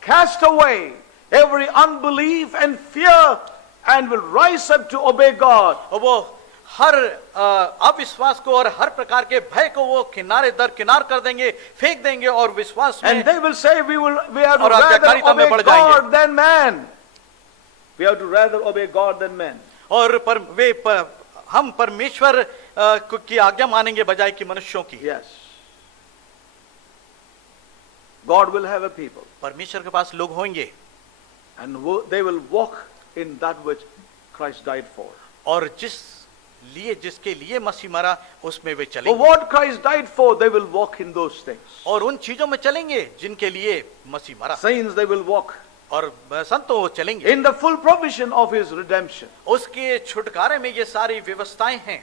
cast away every unbelief and fear and will rise up to obey God. और वो हर अविश्वास को और हर प्रकार के भय को वो किनारे दर किनार कर देंगे, फेंक देंगे और विश्वास में And they will say, we have to और rather आज्ञाकारिता में obey बढ़ जाएंगे। God than man. We have to rather obey God than man. और हम परमेश्वर की आज्ञा मानेंगे बजाय कि मनुष्यों की। Yes. God will have a people. परमेश्वर के पास लोग होंगे And they will walk in that which Christ died for. और जिसके लिए मसीह मरा उसमें वे For चलेंगे what Christ died for, they will walk in those things. और उन चीजों में चलेंगे जिनके लिए मसीह मरा Saints, they will walk और संतों वो चलेंगे in the full provision of his redemption. उसके छुटकारे में ये सारी व्यवस्थाएं हैं।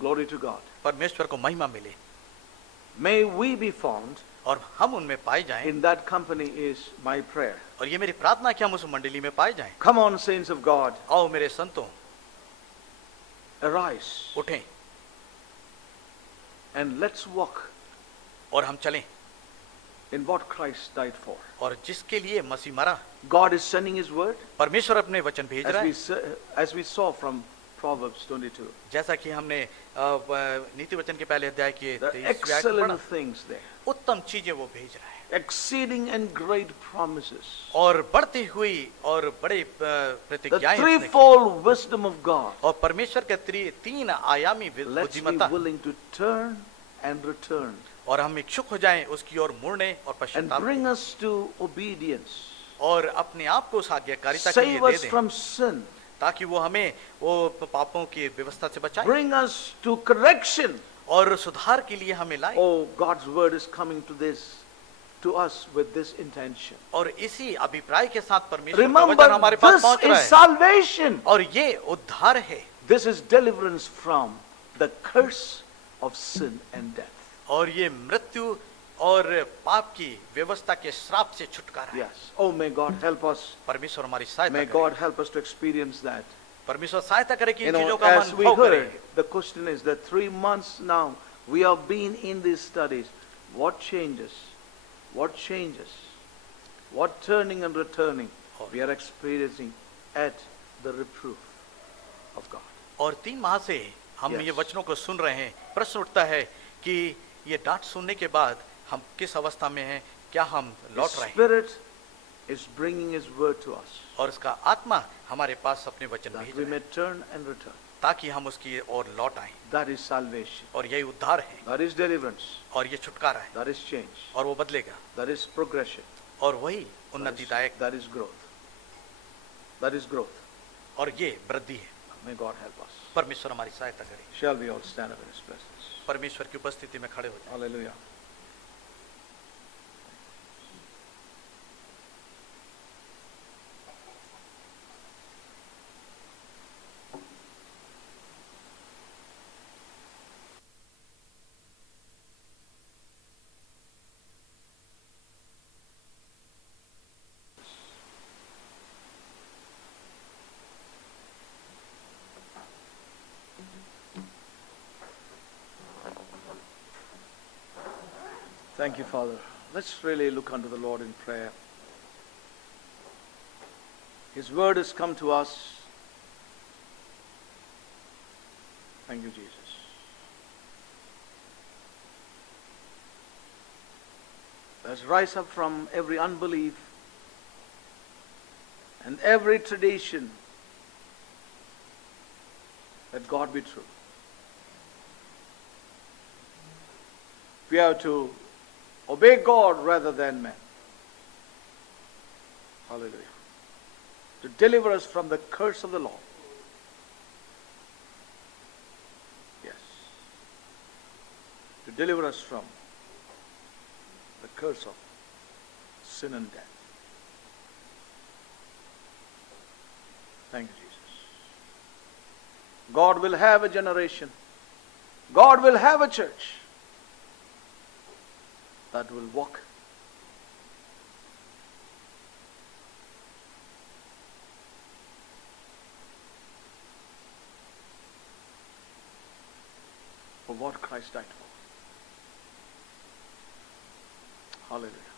Glory to God. परमेश्वर को महिमा मिले May we be found और हम उनमें पाए जाएं in that company is my prayer. और ये मेरी प्रार्थना है कि हम उस मंडली में पाए जाएं। Come on, saints of God, आओ मेरे संतों arise उठें and let's walk और हम चलें in what Christ died for. और जिसके लिए मसीह मरा God is sending his word परमेश्वर अपने वचन भेज रहा है as we saw from Proverbs 22. जैसा कि हमने नीति वचन के पहले अध्याय के There are 23 पढ़ा, excellent things there. उत्तम चीजें वो भेज रहा है Exceeding and great promises. और बढ़ती हुई और बड़े The प्रतिज्ञाएं उसने की। threefold wisdom of God. और परमेश्वर के तीन आयामी Let's be बुद्धिमत्ता willing to turn and return और हम इच्छुक हो जाएं उसकी ओर मुड़ने और and पश्चाताप bring करने। us to obedience. और अपने आप को उस आज्ञाकारिता के लिए Save दे us दें from sin. ताकि वो हमें वो पापों की व्यवस्था से बचाए Bring us to correction. और सुधार के लिए हमें लाए। Oh, God's word is coming to us with this intention. और इसी अभिप्राय के साथ परमेश्वर का Remember, वचन हमारे पास this पहुंच रहा is है salvation. और ये उद्धार है This is deliverance from the curse of sin and death. और ये मृत्यु और पाप की व्यवस्था के श्राप से छुटकारा है। Yes. Oh, may God help us. परमेश्वर हमारी सहायता May करे। God help us to experience that. परमेश्वर सहायता करे कि इन चीजों का As we अनुभव heard, करें। the question is that 3 months now we have been in these studies. What changes? What changes? What turning and returning we are experiencing at the reproof of God. और 3 माह से हम Yes. ये वचनों को सुन रहे हैं। प्रश्न उठता है कि ये डांट सुनने के बाद हम किस अवस्था में हैं, क्या हम The लौट रहे हैं Spirit is bringing His word to us और उसका आत्मा हमारे पास अपने वचन that भेज we रहा may है turn and return. ताकि हम उसकी ओर लौट आए। That is salvation. और यही उद्धार है That is deliverance. और ये छुटकारा है That is change. और वो बदलेगा That is progression. और वही उन्नतिदायक That is growth. That is growth. और ये वृद्धि है। May God help us. परमेश्वर हमारी सहायता करे। Shall we all stand up in His presence? परमेश्वर की उपस्थिति में खड़े हो जाए। Hallelujah. Thank you, Father. Let's really look unto the Lord in prayer. His word has come to us. Thank you, Jesus. Let's rise up from every unbelief and every tradition. Let God be true. We have to obey God rather than men. Hallelujah. To deliver us from the curse of the law. Yes. To deliver us from the curse of sin and death. Thank you, Jesus. God will have a generation. God will have a church that will walk for what Christ died for. Hallelujah.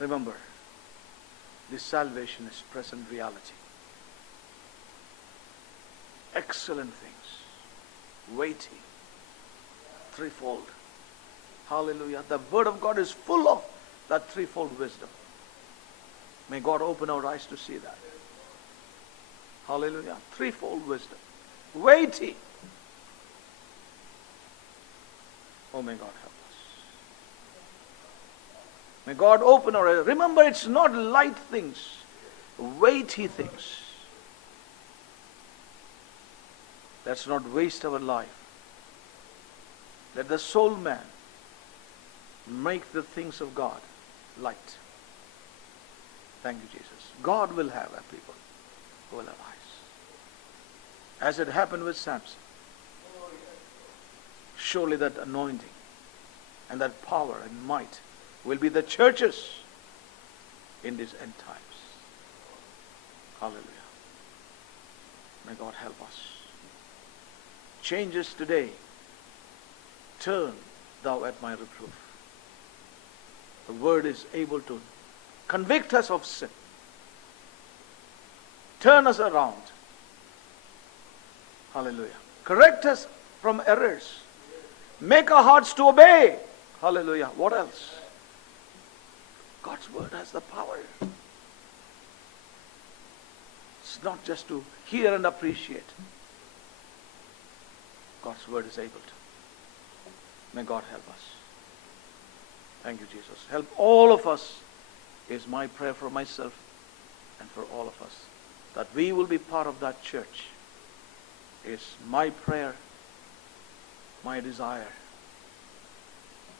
Remember, this salvation is present reality. Excellent things, weighty, threefold. Hallelujah. The Word of God is full of that threefold wisdom. May God open our eyes to see that. Hallelujah. Threefold wisdom. Weighty. Oh, may God help us. May God open our eyes. Remember, it's not light things, weighty things. Let's not waste our life. Let the soul man make the things of God light. Thank you, Jesus. God will have a people who will have eyes. As it happened with Samson. Surely that anointing and that power and might will be the churches in these end times. Hallelujah. May God help us. Change us today. Turn thou at my reproof. The word is able to convict us of sin. Turn us around. Hallelujah. Correct us from errors. Make our hearts to obey. Hallelujah. What else? God's word has the power. It's not just to hear and appreciate. God's word is able to. May God help us. Thank you, Jesus. Help all of us is my prayer for myself and for all of us. That we will be part of that church is my prayer, my desire.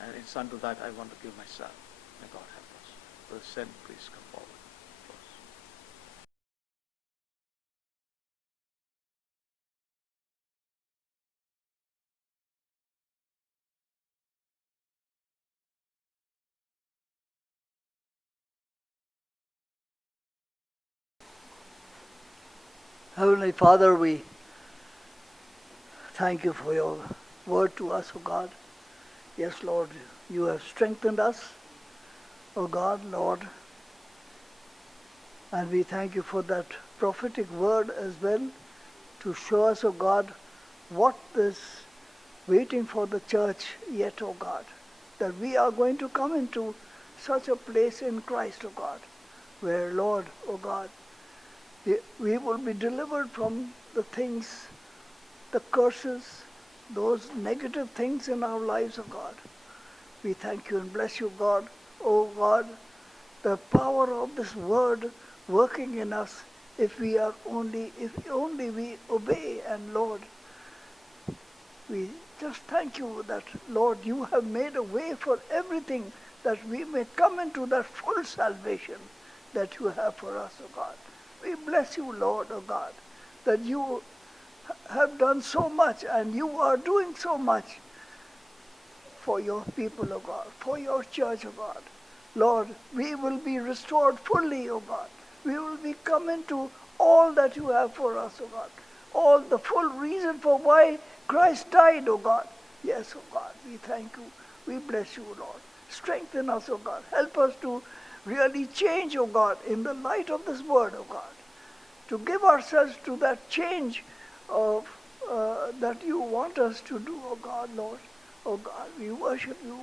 And it's unto that I want to give myself. May God help us. Brother Sen, please come forward. Heavenly Father, we thank you for your word to us, O God. Yes, Lord, you have strengthened us, O God, Lord. And we thank you for that prophetic word as well to show us, O God, what is waiting for the church yet, O God. That we are going to come into such a place in Christ, O God, where, Lord, O God, we will be delivered from the things, the curses, those negative things in our lives, O God. We thank you and bless you, God. O God, the power of this word working in us if only we obey. And Lord, we just thank you that, Lord, you have made a way for everything, that we may come into that full salvation that you have for us, O God. We bless you, Lord, O God, that you have done so much and you are doing so much for your people, O God, for your church, O God. Lord, we will be restored fully, O God. We will be coming to all that you have for us, O God. All the full reason for why Christ died, O God. Yes, O God, we thank you. We bless you, Lord. Strengthen us, O God. Help us to really change, O God, in the light of this word, O God. To give ourselves to that change of that you want us to do, O God, Lord. O God, we worship you.